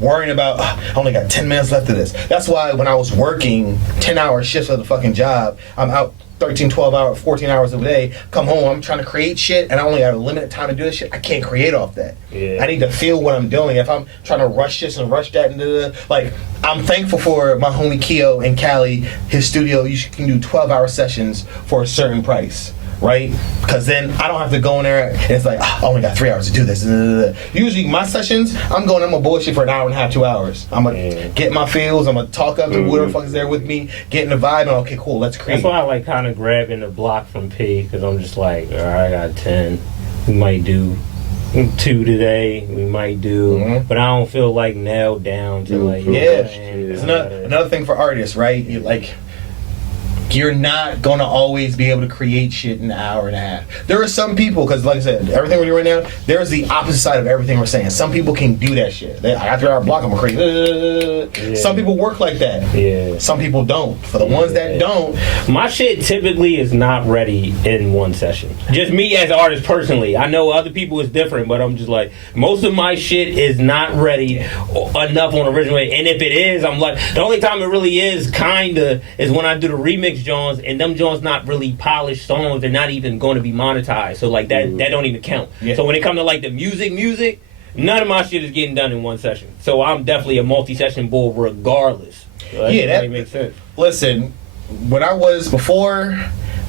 worrying about, I only got 10 minutes left of this. That's why when I was working 10-hour shifts of the fucking job, I'm out 13, 12 hours, 14 hours a day, come home, I'm trying to create shit, and I only have a limited time to do this shit. I can't create off that. I need to feel what I'm doing. If I'm trying to rush this and rush that, and like, I'm thankful for my homie Keo in Cali, his studio, you can do 12-hour sessions for a certain price. Right? Because then I don't have to go in there and it's like, I only got 3 hours to do this. Usually my sessions, I'm gonna bullshit for an hour and a half, 2 hours. I'm gonna get my feels, I'm gonna talk up to whoever the fuck is there with me, get in the vibe, and okay, cool, let's create. That's why I like kind of grabbing the block from P, because I'm just like, all right, I got 10. We might do 2 today, we might do, but I don't feel like nailed down to like, it's another thing for artists, right? You're not gonna always be able to create shit in an hour and a half. There are some people, because like I said, everything we're doing right now, there's the opposite side of everything we're saying. Some people can do that shit. I got 3 hour block, I'm gonna create. Some people work like that. Some people don't. For the ones that don't, my shit typically is not ready in one session. Just me as an artist personally. I know other people is different, but I'm just like, most of my shit is not ready enough on original. And if it is, I'm like, the only time it really is kinda is when I do the remix Jones, and them Jones not really polished songs. They're not even going to be monetized, so like that don't even count. So when it comes to like the music, none of my shit is getting done in one session. So I'm definitely a multi-session bull regardless. So that makes sense. Listen, when I was before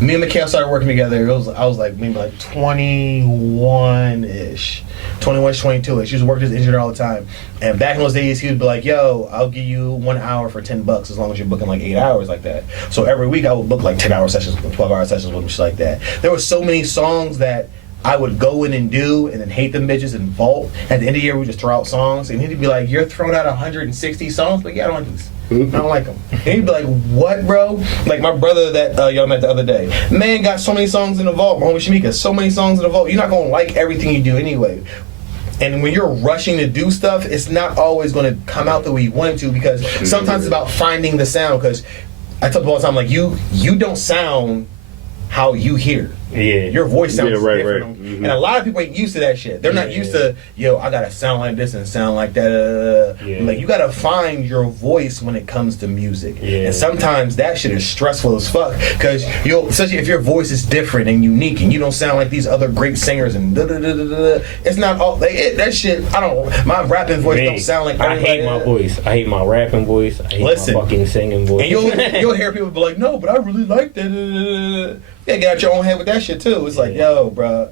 me and Mikhail started working together, I was like maybe like 21-ish. 21, 22-ish. He used to work as an engineer all the time. And back in those days, he would be like, yo, I'll give you 1 hour for $10 as long as you're booking like 8 hours like that. So every week I would book like 10-hour sessions, 12-hour sessions with him, shit like that. There were so many songs that I would go in and do and then hate them bitches and vault. At the end of the year, we just throw out songs. And he'd be like, you're throwing out 160 songs? Like, yeah, I don't like this. I don't like them. And he'd be like, what, bro? Like my brother that y'all met the other day. Man got so many songs in the vault. My homie Shamika, so many songs in the vault. You're not going to like everything you do anyway. And when you're rushing to do stuff, it's not always going to come out the way you want it to, because sometimes it's about finding the sound. Because I tell people all the time, like, you don't sound how you hear. Your voice sounds different. And a lot of people ain't used to that shit. They're not used to, yo, I gotta sound like this and sound like that. Like, you gotta find your voice when it comes to music. And sometimes that shit is stressful as fuck, because especially if your voice is different and unique and you don't sound like these other great singers and it's not all like that shit. I don't. My rapping voice don't sound like. I hate my voice. I hate my rapping voice. I hate my fucking singing voice. And you'll hear people be like, no, but I really like that. Yeah, get out your own head with that shit too. It's like, yo, bro,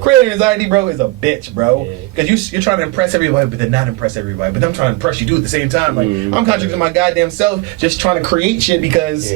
creating anxiety, bro, is a bitch, bro. Because you're trying to impress everybody, but then not impress everybody. But I'm trying to impress you, dude, at the same time. Like, I'm contradicting my goddamn self, just trying to create shit because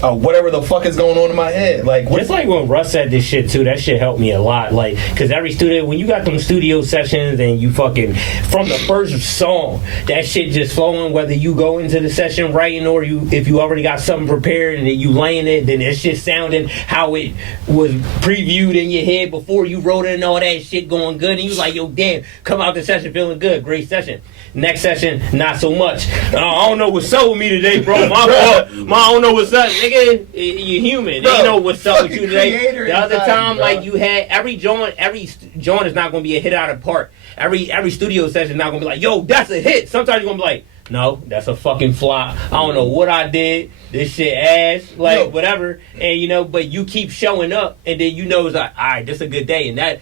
whatever the fuck is going on in my head. Like, just like when Russ said this shit too, that shit helped me a lot. Like, because every studio, when you got them studio sessions and you fucking, from the first song, that shit just flowing, whether you go into the session writing or if you already got something prepared and then you laying it, then it's just sounding how it was previewed in your head before you wrote it and all that shit going good. And you like, yo, damn, come out the session feeling good, great session. Next session, not so much. I don't know what's up with me today, bro. My fault. I don't know what's up. Nigga, you human. They know what's up with you today. The other time, bro. Like, you had every joint is not going to be a hit out of the park. Every studio session is not going to be like, yo, that's a hit. Sometimes you're going to be like, no, that's a fucking flop. I don't know what I did. This shit ass, like whatever. And you know, but you keep showing up, and then you know it's like, all right, this is a good day. And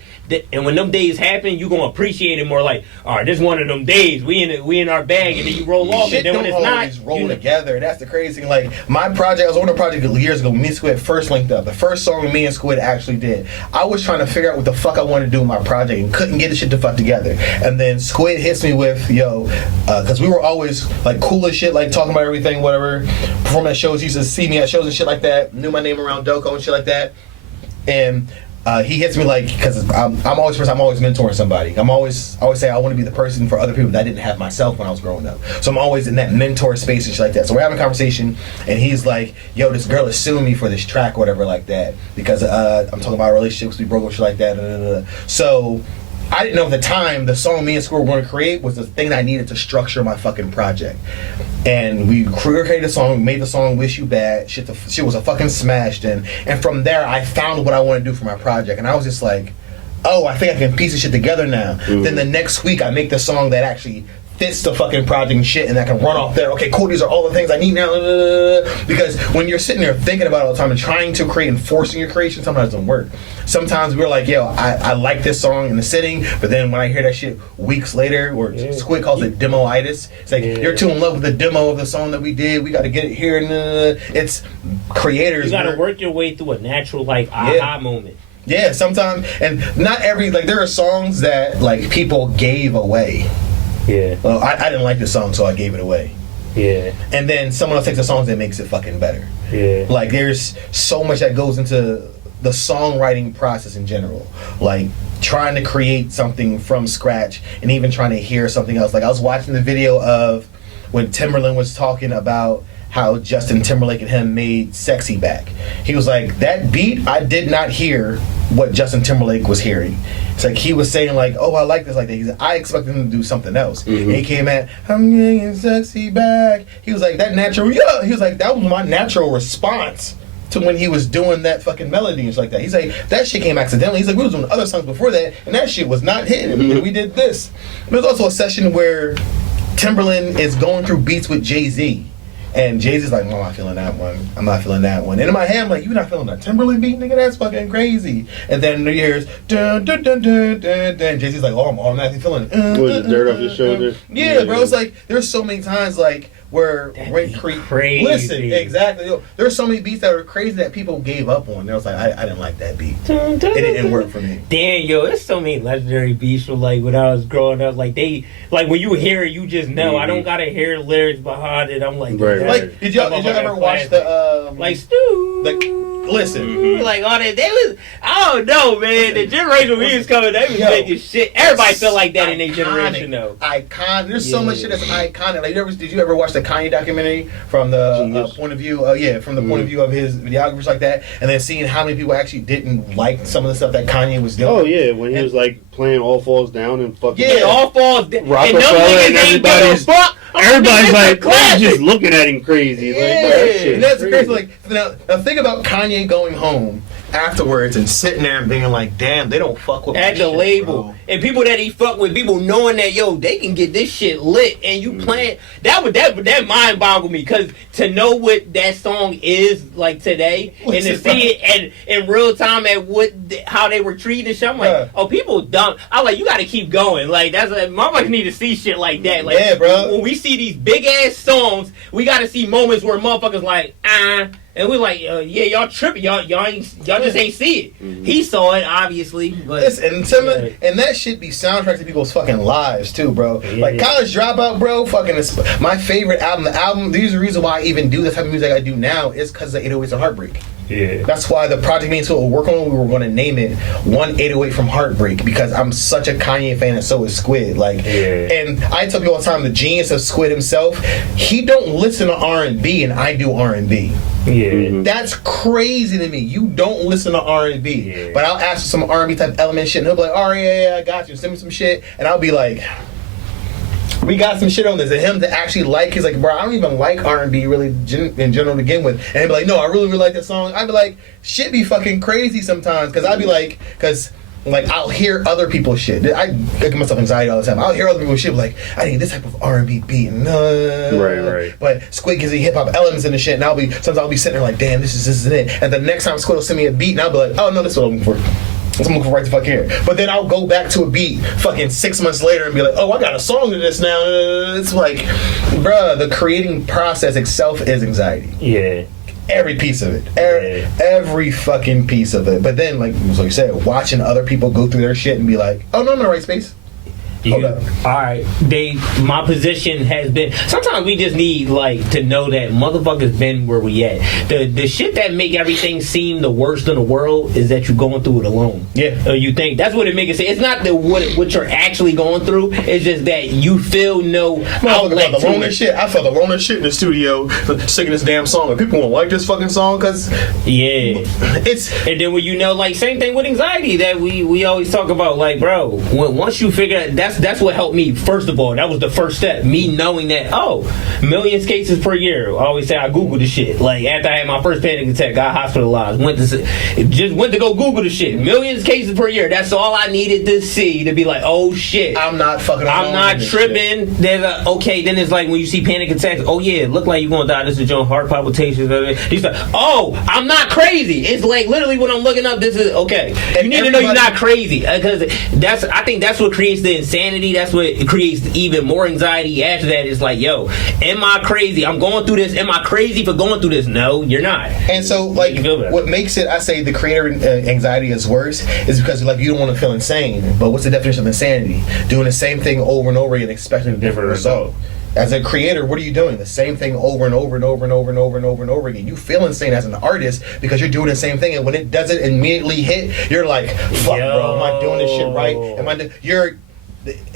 and when them days happen, you gonna appreciate it more. Like, all right, this is one of them days. We in our bag, and then you roll off. Shit and then when it's always not, roll together. That's the crazy thing. Like my project, I was on a project years ago. Me and Squid first linked up. The first song me and Squid actually did. I was trying to figure out what the fuck I wanted to do with my project and couldn't get the shit to fuck together. And then Squid hits me with, because we were always like cool as shit, like talking about everything, whatever. Performing at shows, he used to see me at shows and shit like that. Knew my name around Delco and shit like that. And he hits me like, because I'm always mentoring somebody. I always say I want to be the person for other people that I didn't have myself when I was growing up. So I'm always in that mentor space and shit like that. So we're having a conversation, and he's like, "Yo, this girl is suing me for this track, or whatever, like that, because I'm talking about relationships, we broke up, shit like that." So I didn't know at the time the song me and Squirrel were going to create was the thing that I needed to structure my fucking project. And we created a song, made the song "Wish You Bad." Shit was a fucking smash then. And from there, I found what I want to do for my project. And I was just like, oh, I think I can piece this shit together now. Mm-hmm. Then the next week, I make the song that actually fits the fucking project and shit, and I can run off there. Okay, cool, these are all the things I need now. Because when you're sitting there thinking about it all the time and trying to create and forcing your creation, sometimes it doesn't work. Sometimes we're like, I like this song in the sitting, but then when I hear that shit weeks later, or Squid calls it demo-itis, it's like, you're too in love with the demo of the song that we did, we got to get it here, and it's creators. You got to work your way through a natural, like, aha moment. Yeah, sometimes, and not every, like, there are songs that, like, people gave away. Yeah. Well, I didn't like the song, so I gave it away. Yeah. And then someone else takes the songs that makes it fucking better. Yeah. Like, there's so much that goes into the songwriting process in general. Like, trying to create something from scratch and even trying to hear something else. Like, I was watching the video of when Timberland was talking about how Justin Timberlake and him made Sexy Back. He was like, that beat, I did not hear what Justin Timberlake was hearing. It's like he was saying like, oh, I like this like that. He said, I expected him to do something else. Mm-hmm. And he came at, I'm getting sexy back. He was like, that natural, He was like, that was my natural response to when he was doing that fucking melody and shit like that. He's like, that shit came accidentally. He's like, we was doing other songs before that, and that shit was not hitting. Mm-hmm. We did this. There's also a session where Timberland is going through beats with Jay-Z. And Jay-Z's like, no, I'm not feeling that one. I'm not feeling that one. And in my head, I'm like, you not feeling that Timberland beat? Nigga, that's fucking crazy. And then the years, dun, dun, dun, dun, dun, dun. Jay-Z's like, oh, I'm automatically feeling it. Was it dirt off your shoulder? Yeah, bro. It's like, there's so many times, like, where crazy. Listen, exactly. There's so many beats that are crazy that people gave up on. They was like, I didn't like that beat. It didn't work for me. Damn, there's so many legendary beats from like when I was growing up. Like when you hear it, you just know. I don't gotta hear lyrics behind it. I'm like, like, did y'all ever watch the like Stu? Listen, like all that. They was, I don't know, man. The generation we was coming, they was making shit. Everybody felt like that in their generation, though. Iconic. There's so much shit that's iconic. Like, did you ever watch the Kanye documentary from the point of view? From the point of view of his videographers like that, and then seeing how many people actually didn't like some of the stuff that Kanye was doing. Oh yeah, when he was like playing All Falls Down and fucking All Falls Down. Rockefeller and everybody's like just looking at him crazy. Yeah. Like, that shit and that's crazy. Like now think about Kanye going home afterwards and sitting there and being like, damn, they don't fuck with at the shit, label. bro. And people that he fuck with, people knowing that they can get this shit lit and you playing that mind boggled me, because to know what that song is like today and to see it in real time at how they were treated, I'm like, oh, people dumb. I'm like, you gotta keep going. Like that's motherfuckers need to see shit like that. Like, yeah, bro. When we see these big ass songs, we gotta see moments where motherfuckers like and we're like, y'all tripping, y'all just ain't see it. Mm-hmm. He saw it, obviously. But, and that shit be soundtrack to people's fucking lives too, bro. Yeah. Like College Dropout, bro. Fucking is my favorite album. The album. These are the reason why I even do the type of music I do now is because of 808s and Heartbreak. Yeah. That's why the project me and Squid were working on. We were going to name it 1-808 from Heartbreak, because I'm such a Kanye fan and so is Squid. Like, and I tell people all the time, the genius of Squid himself, he don't listen to R&B and I do R&B. Yeah. Mm-hmm. That's crazy to me. You don't listen to R&B, but I'll ask for some R&B type element shit, and he'll be like, "Oh yeah, I got you. Send me some shit," and I'll be like, we got some shit on this. And him to actually like, he's like, bro, I don't even like R&B really in general to begin with. And he'd be like, no, I really, really like that song. I'd be like, shit be fucking crazy sometimes. Because I'd be like, because Like, I'll hear other people's shit. I give myself anxiety all the time. I'll hear other people's shit like, I need this type of R&B beat. Right. But Squid gives me hip hop elements in the shit, and sometimes I'll be sitting there like, damn, this isn't it. And the next time Squid will send me a beat, and I'll be like, oh no, this is what I'm looking for. I'm looking for right the fuck here. But then I'll go back to a beat fucking 6 months later and be like, oh, I got a song to this now. It's like, bruh, the creating process itself is anxiety. Yeah. Every piece of it. Every fucking piece of it. But then, like you said, watching other people go through their shit and be like, oh, no, I'm in the right space. Alright, my position has been, sometimes we just need like to know that motherfuckers been where we at. The shit that make everything seem the worst in the world is that you're going through it alone. Yeah. You think that's what it makes it say. It's not what you're actually going through, it's just that you feel no outlet the lonely shit. I felt the lonely shit in the studio singing this damn song, and people won't like this fucking song because it's. And then when you know, like, same thing with anxiety that we always talk about, like, bro, once you figure out, that's what helped me. First of all, that was the first step. Me knowing that, millions cases per year. I always say I Google the shit. Like, after I had my first panic attack, got hospitalized, went to go Google the shit. Millions cases per year. That's all I needed to see to be like, oh shit, I'm not fucking. I'm not tripping. There's okay. Then it's like when you see panic attacks. Oh yeah, it look like you're gonna die. This is your heart palpitations. He's like, oh, I'm not crazy. It's like literally when I'm looking up. This is okay. You need to know you're not crazy because I think that's what creates the insanity. That's what creates even more anxiety after that. It's like, yo, am I crazy? I'm going through this. Am I crazy for going through this? No, you're not. And so, like, what makes it, I say, the creator anxiety is worse is because, like, you don't want to feel insane. But what's the definition of insanity? Doing the same thing over and over again, expecting a different result. As a creator, what are you doing? The same thing over and over and over and over and over and over and over again. You feel insane as an artist because you're doing the same thing, and when it doesn't immediately hit, you're like, fuck, bro, am I doing this shit right?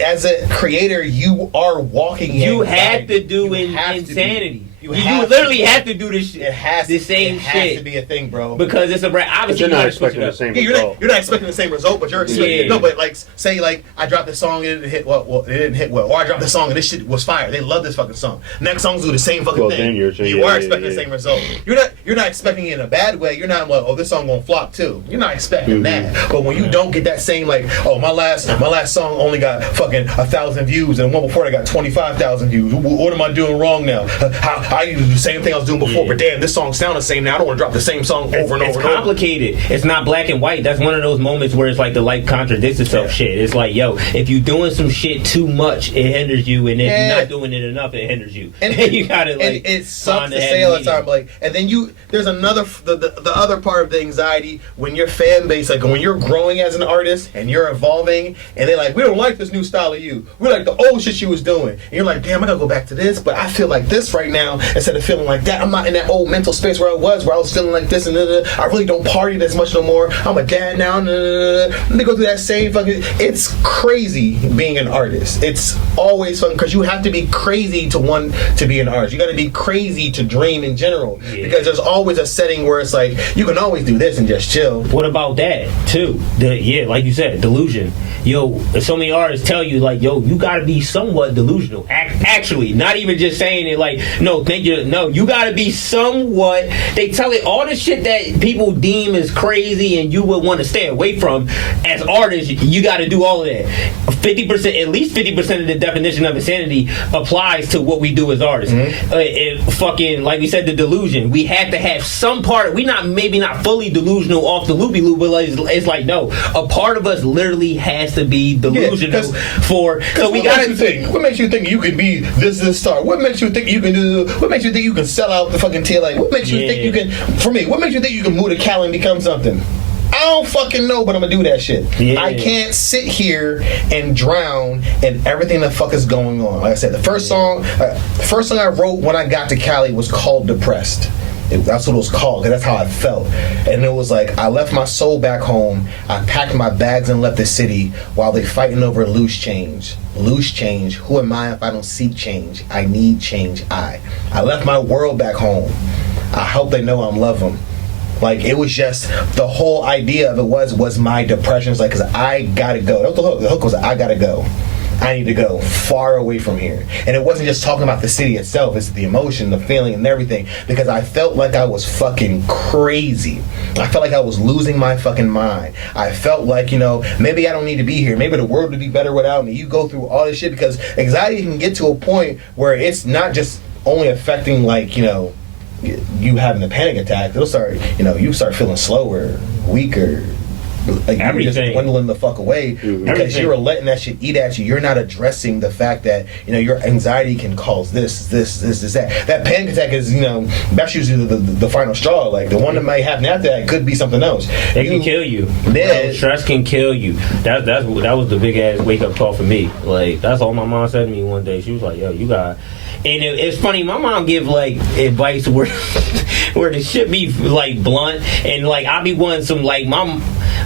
As a creator, you are walking in. You have to do insanity. You literally have to do this shit. It has the same shit. It has to be a thing, bro. Because it's a brand. Obviously, you're not expecting the same result. You're not expecting the same result, but you're expecting. No, but like, say, like, I dropped this song, it didn't hit well. It didn't hit well. Or I dropped this song and this shit was fire. They love this fucking song. Next songs do the same fucking thing. You are expecting the same result. You're not expecting it in a bad way. You're not like, oh, this song gonna flop too. You're not expecting that. But when you don't get that same, like, oh, my last song only got fucking 1,000 views, and the one before I got 25,000 views. What am I doing wrong now? How you do the same thing I was doing before, but damn, this song sounds the same now. I don't want to drop the same song over and over. It's complicated. It's not black and white. That's one of those moments where it's like the life contradicts itself. Shit. It's like, yo, if you're doing some shit too much, it hinders you, and if you're not doing it enough, it hinders you. And you gotta like. And it sucks to say all the time, like, and then there's another the other part of the anxiety when your fan base, like when you're growing as an artist and you're evolving, and they're like, we don't like this new style of you. We like the old shit you was doing, and you're like, damn, I gotta go back to this, but I feel like this right now instead of feeling like that. I'm not in that old mental space where I was feeling like this, and I really don't party as much no more. I'm a dad now. They go through that same fucking. It's crazy being an artist. It's always fun because you have to be crazy to want to be an artist. You got to be crazy to dream in general because there's always a setting where it's like you can always do this and just chill. What about that too? Like you said, delusion. Yo, so many artists tell you like, yo, you got to be somewhat delusional. Actually, not even just saying it like, no, thank you. No, you gotta be somewhat. They tell it all the shit that people deem as crazy and you would want to stay away from. As artists, you gotta do all of that. 50%, at least 50% of the definition of insanity applies to what we do as artists. Fucking, like we said, the delusion. We have to have some part. We maybe not fully delusional off the loopy loop, but it's like no. A part of us literally has to be delusional So we gotta think. What makes you think you can be this star? What makes you think you can do? What makes you think you can sell out the fucking tail? Like, what makes you think you can? For me, what makes you think you can move to Cali and become something? I don't fucking know, but I'm gonna do that shit. I can't sit here and drown in everything the fuck is going on. Like I said, the first song I wrote when I got to Cali was called Depressed. That's what it was called, because that's how I felt. And it was like, I left my soul back home, I packed my bags and left the city while they fighting over loose change. Loose change, who am I if I don't seek change? I need change, I left my world back home. I hope they know I'm loving. Like, it was just, the whole idea of it was my depression. It's like, because I gotta go. That was the hook. The hook was, I gotta go. I need to go far away from here. And it wasn't just talking about the city itself, it's the emotion, the feeling, and everything, because I felt like I was fucking crazy. I felt like I was losing my fucking mind. I felt like, maybe I don't need to be here. Maybe the world would be better without me. You go through all this shit, because anxiety can get to a point where it's not just only affecting, like, you having a panic attack. It'll start, you start feeling slower, weaker, like you're just dwindling the fuck away because you're letting that shit eat at you. You're not addressing the fact that your anxiety can cause this, that. That panic attack is that's usually the final straw. Like the one that might happen after that could be something else. It can kill you. Stress can kill you. That was the big ass wake up call for me. Like that's all my mom said to me one day. She was like, "Yo, you got." And it's funny, my mom give like advice where the shit be like blunt, and like I be wanting some like my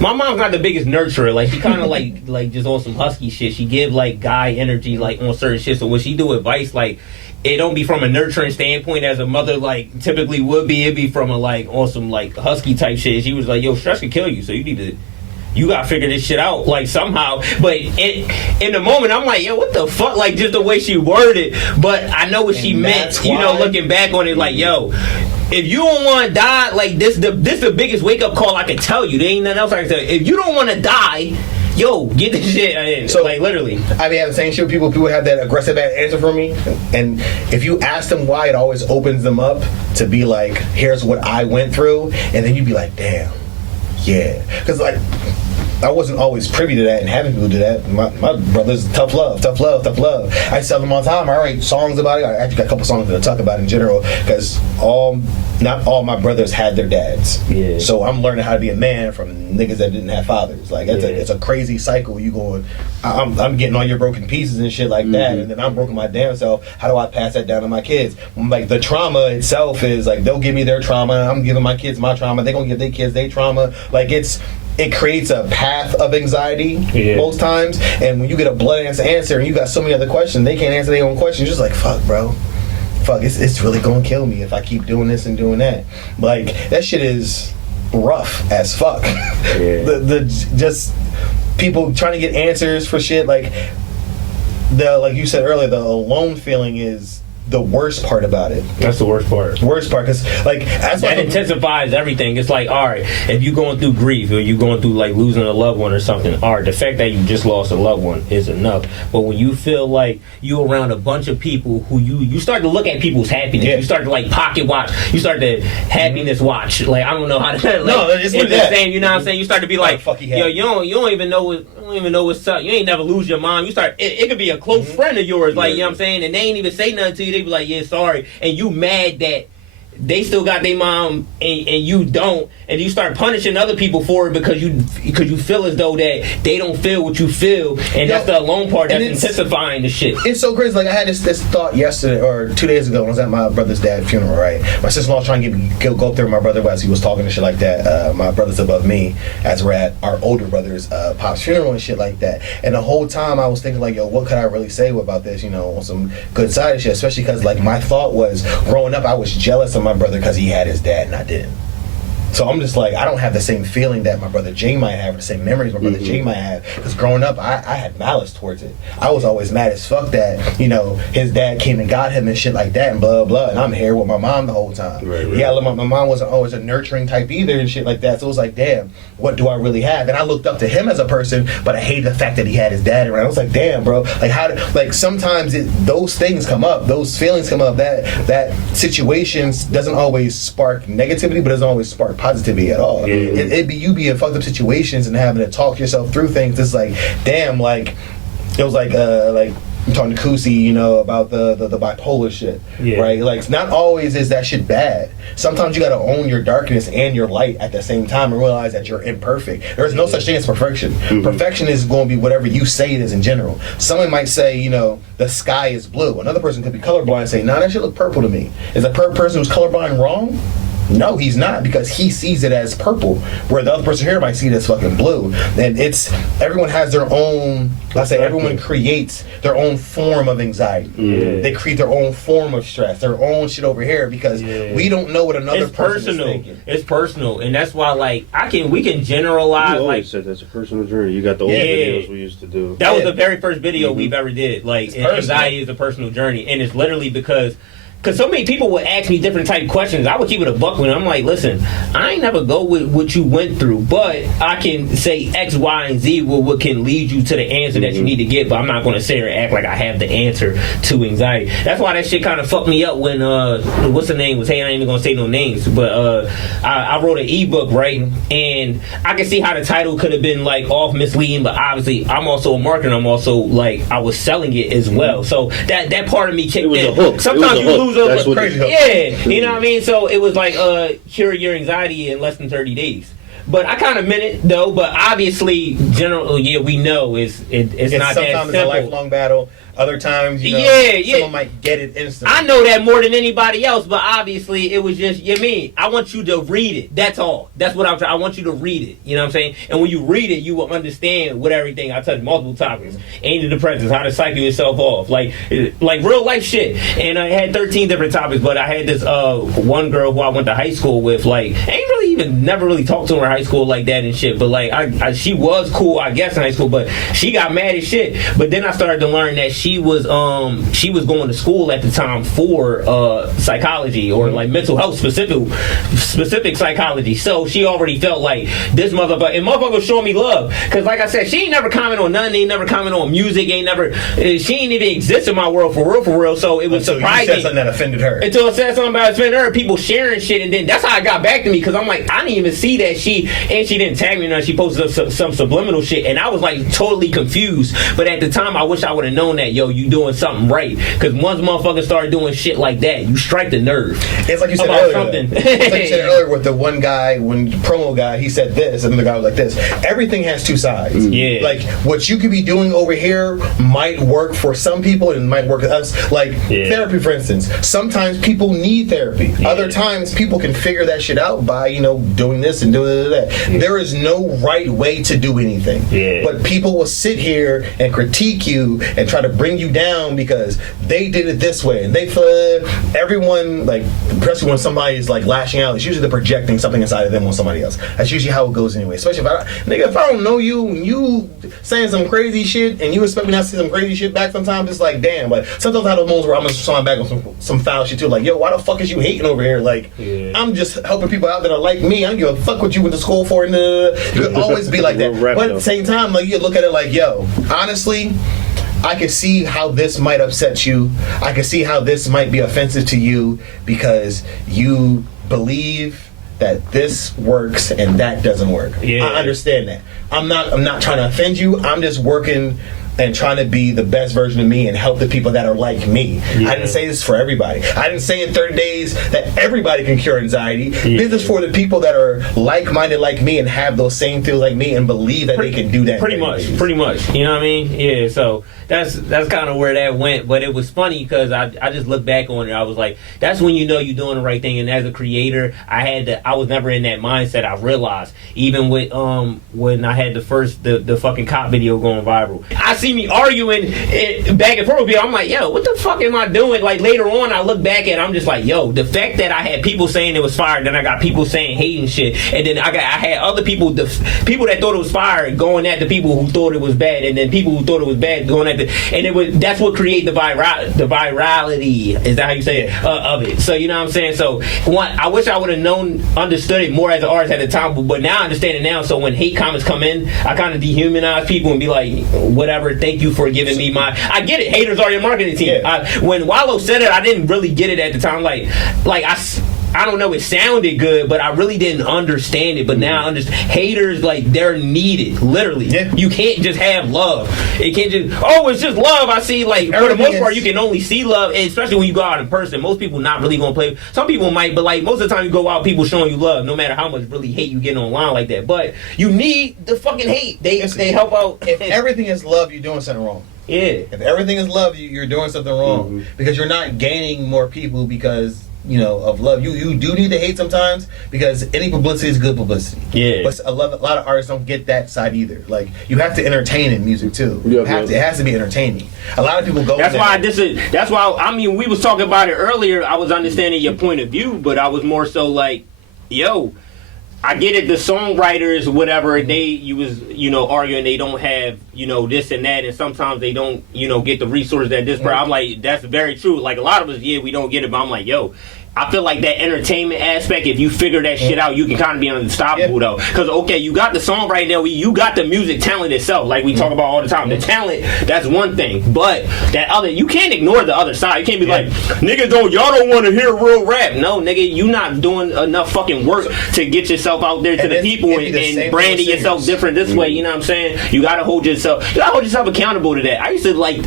mom's not the biggest nurturer. Like she kind of like just on some husky shit. She give like guy energy like on certain shit. So when she do advice, like it don't be from a nurturing standpoint as a mother like typically would be. It be from a like on some like husky type shit. She was like, "Yo, stress can kill you, so you gotta figure this shit out like somehow." But in the moment, I'm like, "Yo, what the fuck?" Like just the way she worded. But I know what she meant. Looking back on it, like, "Yo, if you don't want to die, like this the biggest wake up call I can tell you. There ain't nothing else I can tell you. If you don't want to die, yo, get this shit in." So like literally, I be having the same shit. People have that aggressive answer for me, and if you ask them why, it always opens them up to be like, "Here's what I went through," and then you be like, "Damn, yeah," because like. I wasn't always privy to that and having people do that. My brother's tough love. I tell them all the time. I write songs about it. I actually got a couple songs that I talk about in general because not all my brothers had their dads. Yeah. So I'm learning how to be a man from niggas that didn't have fathers. Like it's a crazy cycle. You going, I'm getting all your broken pieces and shit like that, and then I'm broken my damn self. How do I pass that down to my kids? Like the trauma itself is like they'll give me their trauma. I'm giving my kids my trauma. They're gonna give their kids their trauma. Like it creates a path of anxiety most times, and when you get a blood answer and you got so many other questions, they can't answer their own questions. You're just like, fuck, bro. Fuck, it's really gonna kill me if I keep doing this and doing that. Like, that shit is rough as fuck. The just people trying to get answers for shit, like you said earlier, the alone feeling is the worst part about it. That's the worst part. Because like that intensifies everything. It's like, all right, if you're going through grief or you're going through like losing a loved one or something, all right, the fact that you just lost a loved one is enough. But when you feel like you're around a bunch of people who you start to look at people's happiness, you start to like pocket watch, you start to happiness watch. Like I don't know how to. Like, no, it's the same. You know what I'm saying? You start to be like, yo, you don't even know what's up. You ain't never lose your mom. You start. It could be a close friend of yours, like you know what I'm saying, and they ain't even say nothing to you. They be like, yeah, sorry, and you mad that they still got their mom and you don't, and you start punishing other people for it because you feel as though that they don't feel what you feel, and that's the alone part that's intensifying the shit. It's so crazy. Like I had this thought yesterday or 2 days ago when I was at my brother's dad's funeral. Right, my sister-in-law was trying to go up there with my brother as he was talking and shit like that. My brother's above me as we're at our older brother's pop's funeral and shit like that. And the whole time I was thinking like, yo, what could I really say about this? On some good side of shit, especially because like my thought was growing up, I was jealous of my brother because he had his dad and I didn't. So I'm just like, I don't have the same feeling that my brother Jay might have, or the same memories my brother Jay might have. Because growing up, I had malice towards it. I was always mad as fuck that, his dad came and got him and shit like that and blah, blah. And I'm here with my mom the whole time. Right. Yeah, my mom wasn't always a nurturing type either and shit like that. So it was like, damn, what do I really have? And I looked up to him as a person, but I hated the fact that he had his dad around. I was like, damn, bro. Like, sometimes those things come up, those feelings come up, that situations doesn't always spark negativity, but doesn't always spark positivity at all. Yeah. It'd be you be in fucked up situations and having to talk yourself through things. It's like, damn, like it was like I'm talking to Kusi, about the bipolar shit, right? Like, not always is that shit bad. Sometimes you gotta own your darkness and your light at the same time and realize that you're imperfect. There's no such thing as perfection. Perfection is going to be whatever you say it is in general. Someone might say, the sky is blue. Another person could be colorblind and say, nah, that shit look purple to me. Is a person who's colorblind wrong? No, he's not, because he sees it as purple, where the other person here might see it as fucking blue. And it's, everyone has their own, I say everyone creates their own form of anxiety. Yeah. They create their own form of stress, their own shit over here, because we don't know what another person is thinking. It's personal, and that's why, like, we can generalize. You like said that's a personal journey. You got the old videos we used to do. That was the very first video we've ever did. Like, anxiety is a personal journey, and it's literally because so many people would ask me different type of questions. I would keep it a buck with them. I'm like, listen, I ain't never go with what you went through, but I can say X, Y, and Z what can lead you to the answer that you need to get, but I'm not going to sit here and act like I have the answer to anxiety. That's why that shit kind of fucked me up when, what's the name? I ain't even going to say no names, but I wrote an ebook, right? And I can see how the title could have been, like, off misleading, but obviously I'm also a marketer. I'm also, like, I was selling it as well. So that part of me kicked in. It was a hook. Sometimes you lose That's what crazy. you know what I mean? So it was like cure your anxiety in less than 30 days. But I kind of meant it though. But obviously, we know it's not that simple. Sometimes it's a lifelong battle. Other times, someone might get it instantly. I know that more than anybody else, but obviously it was just, I want you to read it. That's all. That's what I'm trying. I want you to read it. You know what I'm saying? And when you read it, you will understand what everything. I touched multiple topics. Antidepressants, how to cycle yourself off. Like real life shit. And I had 13 different topics, but I had this one girl who I went to high school with, never really talked to her in high school like that and shit. But like, she was cool, I guess, in high school, but she got mad as shit. But then I started to learn that she was going to school at the time for psychology or like mental health specific psychology. So she already felt like this motherfucker, and motherfucker was showing me love, because like I said, she ain't never comment on nothing. Ain't never comment on music. She ain't even exist in my world for real. So it was surprising. You said something that offended her. Until it said something about offending her, people sharing shit, and then that's how it got back to me, because I'm like, I didn't even see that she didn't tag me. She posted some subliminal shit, and I was like totally confused. But at the time, I wish I would have known that, you doing something right, because once motherfuckers start doing shit like that, you strike the nerve. It's like you said earlier. It's like you said earlier with the one guy, when the promo guy, he said this, and the guy was like this. Everything has two sides. Yeah. Like what you could be doing over here might work for some people and might work with us. Like therapy, for instance. Sometimes people need therapy. Yeah. Other times people can figure that shit out by doing this and doing that. Yeah. There is no right way to do anything. Yeah. But people will sit here and critique you and try to bring you down because they did it this way, and they everyone, like, especially when somebody's like lashing out, it's usually they're projecting something inside of them on somebody else. That's usually how it goes anyway. Especially if I don't know you and you saying some crazy shit and you expect me not to say some crazy shit back, sometimes it's like, damn. Like sometimes I have those moments where I'm gonna someone back on some foul shit too, like, yo, why the fuck is you hating over here? Like, I'm just helping people out that are like me. I don't give a fuck what you went to school for, and you could always be like that. But at the same time, like, you look at it like, yo, honestly, I can see how this might upset you. I can see how this might be offensive to you because you believe that this works and that doesn't work. Yeah. I understand that. I'm not trying to offend you. I'm just working and trying to be the best version of me and help the people that are like me. Yeah. I didn't say this for everybody. I didn't say in 30 days that everybody can cure anxiety. Yeah. This is for the people that are like-minded like me and have those same feels like me and believe that they can do that. Pretty much. You know what I mean? Yeah, so that's kind of where that went. But it was funny because I just looked back on it. I was like, that's when you know you're doing the right thing. And as a creator, I was never in that mindset. I realized, even with when I had the fucking cop video going viral. I see me arguing back and forth with people. I'm like, yo, what the fuck am I doing? Like, later on, I look back and I'm just like, yo, the fact that I had people saying it was fire, then I got people saying hating shit, and then I had other people, the people that thought it was fire going at the people who thought it was bad, and then people who thought it was bad going at that's what created the virality. Is that how you say it? Of it. So you know what I'm saying? So I wish I would have understood it more as an artist at the time, but now I understand it now. So when hate comments come in, I kind of dehumanize people and be like, whatever, thank you for giving me I get it. Haters are your marketing team. Yeah. When Wallow said it, I didn't really get it at the time. I don't know, it sounded good, but I really didn't understand it. But now I understand. Haters, like, they're needed, literally. Yeah. You can't just have love. It can't just, it's just love. I see, like, for the most part, you can only see love, especially when you go out in person. Most people not really going to play. Some people might, but, like, most of the time you go out, people showing you love, no matter how much really hate you get online like that. But you need the fucking hate. They help out. If everything is love, you're doing something wrong. Yeah. If everything is love, you're doing something wrong. Mm-hmm. Because you're not gaining more people because of love. You do need to hate sometimes because any publicity is good publicity. Yeah. But a lot of artists don't get that side either. Like you have to entertain in music too. It has to be entertaining. A lot of people go. That's why I mean we was talking about it earlier. I was understanding your point of view, but I was more so like, yo, I get it. The songwriters, whatever, you was arguing they don't have this and that, and sometimes they don't get the resources that this. I'm like, that's very true. Like a lot of us, we don't get it, but I'm like, yo, I feel like that entertainment aspect, if you figure that shit out, you can kind of be unstoppable though. Because okay, you got the songwriting there, you got the music talent itself, like we talk about all the time. The talent, that's one thing, but that other, you can't ignore the other side. You can't be like, niggas y'all don't want to hear real rap. No, nigga, you not doing enough fucking work to get yourself out there to the people and branding yourself different this way. You know what I'm saying? You gotta hold yourself accountable to that. I used to like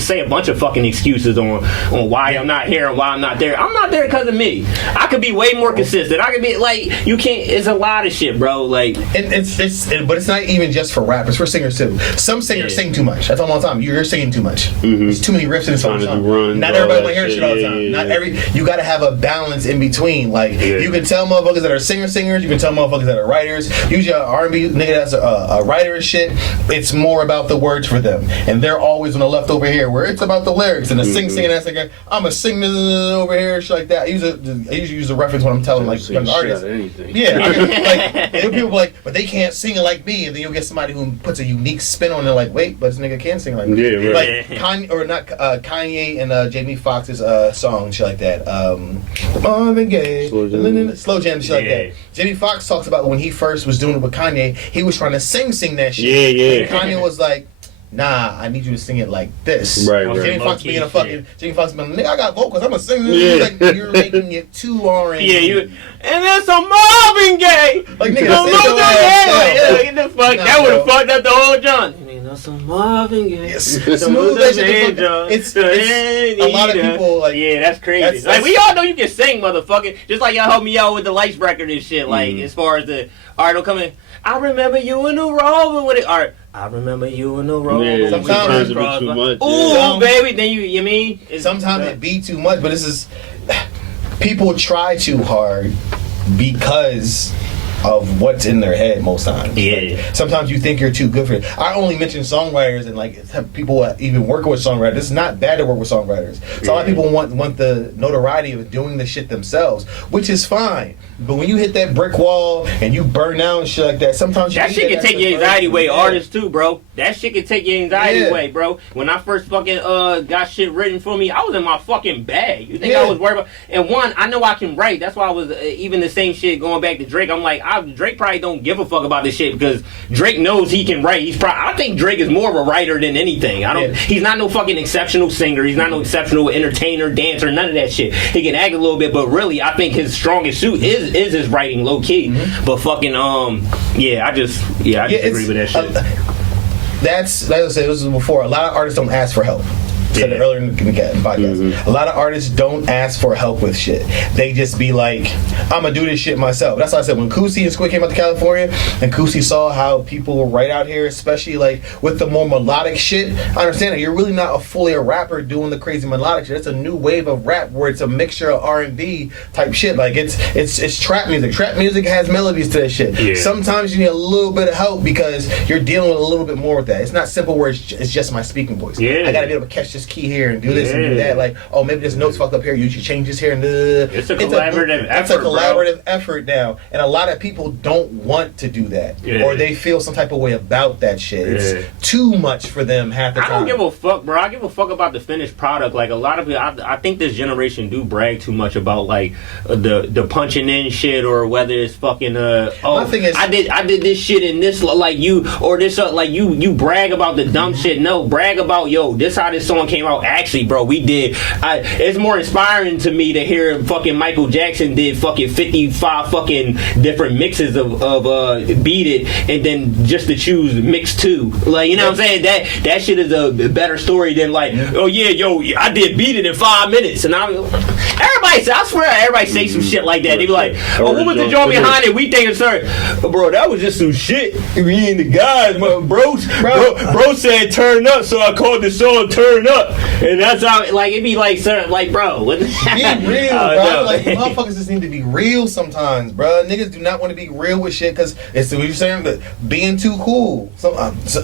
say a bunch of fucking excuses on why I'm not here and why I'm not there. I'm not there because of me. I could be way more consistent. I could be like, you can't. It's a lot of shit, bro. Like, but it's not even just for rap. It's for singers too. Some singers sing too much. That's all the time. You're singing too much. There's too many riffs in the song. Not everybody want to hear shit all the time. Not every. You got to have a balance in between. Like, you can tell motherfuckers that are singers. You can tell motherfuckers that are writers. Usually, an R&B nigga that's a writer and shit. It's more about the words for them, and they're always on the left over here, where it's about the lyrics and the singing ass like I'm a sing over here, shit like that. I usually use a reference when I'm telling like young artists. Like people like, but they can't sing it like me, and then you'll get somebody who puts a unique spin on it. Like, wait, but this nigga can sing like me. Like Kanye and Jamie Foxx's song, shit like that. Marvin Gaye, Slow Jam, shit like that. Jamie Foxx talks about when he first was doing it with Kanye, he was trying to sing that shit. And Kanye was like, nah, I need you to sing it like this. Jamie Foxx being a fucking nigga, I got vocals, I'm gonna sing this. Like, you're making it too R&B. And then some Marvin Gaye. Like, nigga, get the fuck. That would have fucked up the whole John. Some Marvin Gaye. Smooth as it's a lot of people like. Yeah, that's crazy. Like, we all know you can sing, motherfucker. Just like y'all helped me out with the Lights record and shit. Like, as far as the art will come in. I remember you in the Rover with it. Art. I remember you in the Rover. Yeah, sometimes it be too much. Ooh, baby. Then you mean? Sometimes it be too much, but this is people try too hard because of what's in their head most times. Like, sometimes you think you're too good for it. I only mention songwriters and like people even working with songwriters. It's not bad to work with songwriters. So a lot of people want the notoriety of doing the shit themselves, which is fine. But when you hit that brick wall and you burn out and shit like that, sometimes that shit can take your anxiety away. Artists too, bro. That shit can take your anxiety away, bro. When I first fucking got shit written for me, I was in my fucking bag. You think I was worried about? And one, I know I can write. That's why I was even the same shit going back to Drake. I'm like, Drake probably don't give a fuck about this shit because Drake knows he can write. I think Drake is more of a writer than anything. He's not no fucking exceptional singer. He's not no exceptional entertainer, dancer, none of that shit. He can act a little bit, but really, I think his strongest suit is his writing, low key. But fucking I just agree with that shit. That's like I said, this was before. A lot of artists don't ask for help. Said it earlier in the podcast. A lot of artists don't ask for help with shit. They just be like, I'm gonna do this shit myself. That's why I said when Kusi and Squid came out to California and Kusi saw how people were right out here, especially like with the more melodic shit, I understand that you're really not fully a rapper doing the crazy melodic shit. It's a new wave of rap where it's a mixture of R&B type shit. Like it's trap music. Trap music has melodies to that shit. Sometimes you need a little bit of help because you're dealing with a little bit more with that. It's not simple where it's just my speaking voice. I gotta be able to catch this key here and do this and do that. Like, oh, maybe this note's fucked up here. You should change this here and it's a collaborative effort. It's a collaborative effort now, and a lot of people don't want to do that, or they feel some type of way about that shit. It's too much for them half the time. I don't give a fuck, bro. I give a fuck about the finished product. Like a lot of people, I think this generation do brag too much about like the punching in shit, or whether it's fucking My thing is, I did this shit in this like you, or this like you brag about the dumb shit. No, brag about this how this song came out. Actually, bro, we did. It's more inspiring to me to hear fucking Michael Jackson did fucking 55 fucking different mixes of Beat It, and then just to choose mix 2. Like, you know what I'm saying? That shit is a better story than like, oh yeah, I did Beat It in 5 minutes, and I swear everybody say some shit like that. They be like, oh, what was the joint behind it? We think it's her. Bro, that was just some shit. We ain't the guys, bro said turn up, so I called the song Turn Up. And that's how, like, it be like, sir, like, bro, what the Be real, bro. Like, motherfuckers just need to be real sometimes, bro. Niggas do not want to be real with shit because it's what you're saying, that being too cool. Sometimes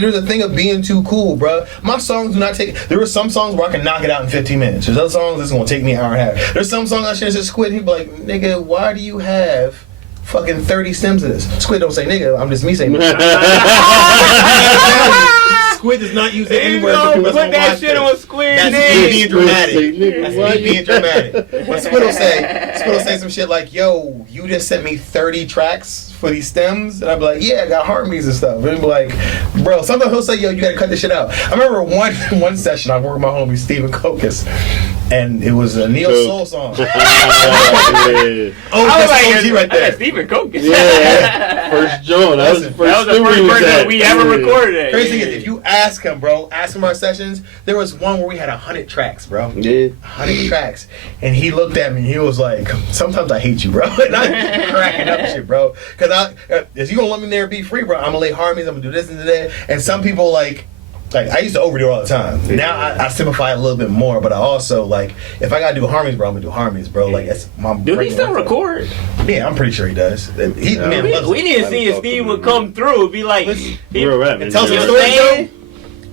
there's a thing of being too cool, bro. My songs do not take. There are some songs where I can knock it out in 15 minutes. There's other songs that's gonna take me an hour and a half. There's some songs I should just Squid. He'd be like, nigga, why do you have fucking 30 stems of this? Squid don't say nigga. I'm just me saying. Squid does not use it anywhere. Put that shit on Squid. That's me being dramatic. That's me being dramatic. But Squid will say some shit like, yo, you just sent me 30 tracks for these stems, and I'd be like, yeah, I got harmonies and stuff. And he'd be like, bro, sometimes he'll say, yo, you gotta cut this shit out. I remember one session I worked with my homie Stephen Kokas, and it was a neo soul song. Oh, that's OG right there. Stephen Kokas. Yeah, first John. That was the first person we ever recorded it. Crazy thing is, if you ask him our sessions, there was one where we had 100 tracks, bro. Yeah. 100 tracks. And he looked at me and he was like, sometimes I hate you, bro. And I'm cracking up shit, bro. Because if you gonna let me there be free, bro, I'm gonna lay harmonies, I'm gonna do this and that. And some people like I used to overdo it all the time. Yeah. Now I simplify it a little bit more, but I also if I gotta do harmonies, bro, I'm gonna do harmonies, bro. Like that's my. Do he still record? Yeah, I'm pretty sure he does. We need to see if Steve would come through. Be like, tell some stories, though.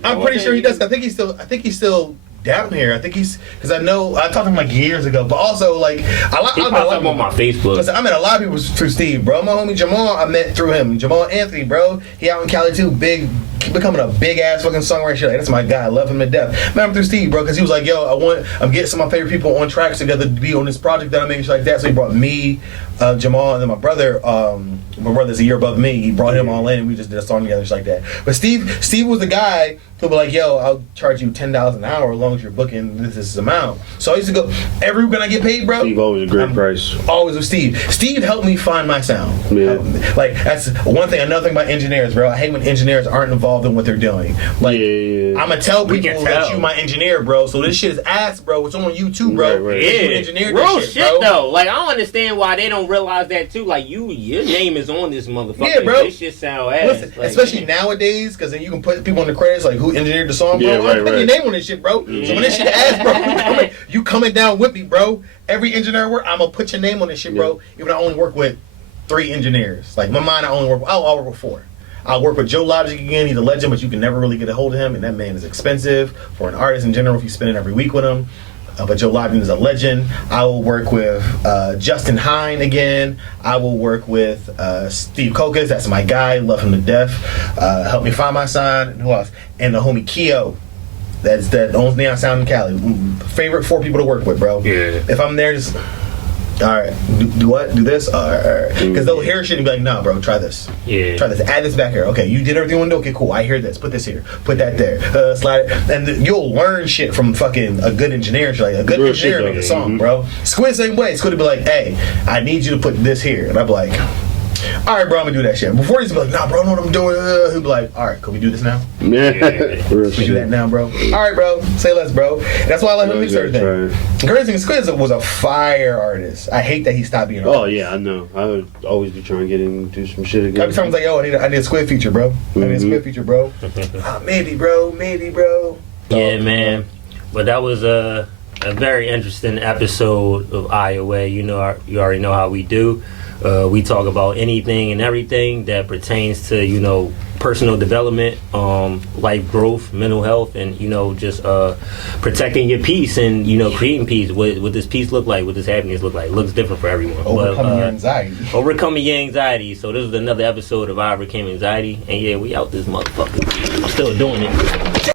I'm pretty sure he does. I think he's still down here. I think because I talked to him like years ago, but also like he popped up on my Facebook. Listen, I met a lot of people through Steve, bro. My homie Jamal, I met through him. Jamal Anthony, bro. He out in Cali too, becoming a big ass fucking songwriter. Shit, like, that's my guy. I love him to death. Met him through Steve, bro, because he was like, yo, I'm getting some of my favorite people on tracks together to be on this project that I'm making, shit like that. So he brought me, Jamal, and then my brother. My brother's a year above me. He brought him all in, and we just did a song together, just like that. But Steve was the guy who'd be like, yo, I'll charge you $10 an hour as long as you're booking this amount. So I used to go every week I get paid, bro. Steve always a great price. Always with Steve. Steve helped me find my sound. Yeah. Like that's one thing. Another thing about engineers, bro. I hate when engineers aren't involved in what they're doing. Like I'm gonna tell people that you my engineer, bro. So this shit is ass, bro. It's on you too, bro. Right. Yeah. Real shit though. Like I don't understand why they don't realize that too. Like your name is on this motherfucker. Yeah, bro. This shit sound ass. Listen, like, especially nowadays, because then you can put people in the credits like who engineered the song, bro. Yeah, right. Put your name on this shit, bro. Yeah. So when this shit ass, bro, you coming down with me, bro. Every engineer work, I'm gonna put your name on this shit, bro. Even I only work with 3 engineers. Like my mind, I'll work with 4. I'll work with Joe Logic again. He's a legend, but you can never really get a hold of him, and that man is expensive for an artist in general if you spend it every week with him. But Joe Logic is a legend. I will work with Justin Hine again. I will work with Steve Kokas. That's my guy. Love him to death. Help me find my sign. And who else? And the homie Keo. That owns Neon Sound in Cali. Favorite 4 people to work with, bro. Yeah. If I'm there, just all right. Do what? Do this? All right. Because they'll hear shit and be like, nah, bro, try this. Yeah. Try this. Add this back here. Okay, you did everything you want to do. Okay, cool. I hear this. Put this here. Put that there. Slide it. And you'll learn shit from fucking a good engineer. Like a good engineer make a song, bro. Squid same way. Squid would be like, hey, I need you to put this here. And I'd be like, all right, bro, I'm gonna do that shit. Before he'd be like, nah, bro, I know what I'm doing. He'd be like, all right, can we do this now? Yeah. We do that now, bro. All right, bro. Say less, bro. That's why I let him mix everything. The crazy thing, Squid was a fire artist. I hate that he stopped being an artist. Oh, yeah, I know. I would always be trying to get him to do some shit again. Every time I was like, yo, I need a Squid feature, bro. I need a Squid feature, bro. Maybe, bro. Yeah, man. But that was a very interesting episode of IOA. You already know how we do. We talk about anything and everything that pertains to, personal development, life growth, mental health, and, just protecting your peace and, creating peace. What does peace look like? What does happiness look like? It looks different for everyone. Overcoming your anxiety. Overcoming your anxiety. So this is another episode of I Overcame Anxiety. And yeah, we out this motherfucker. I'm still doing it.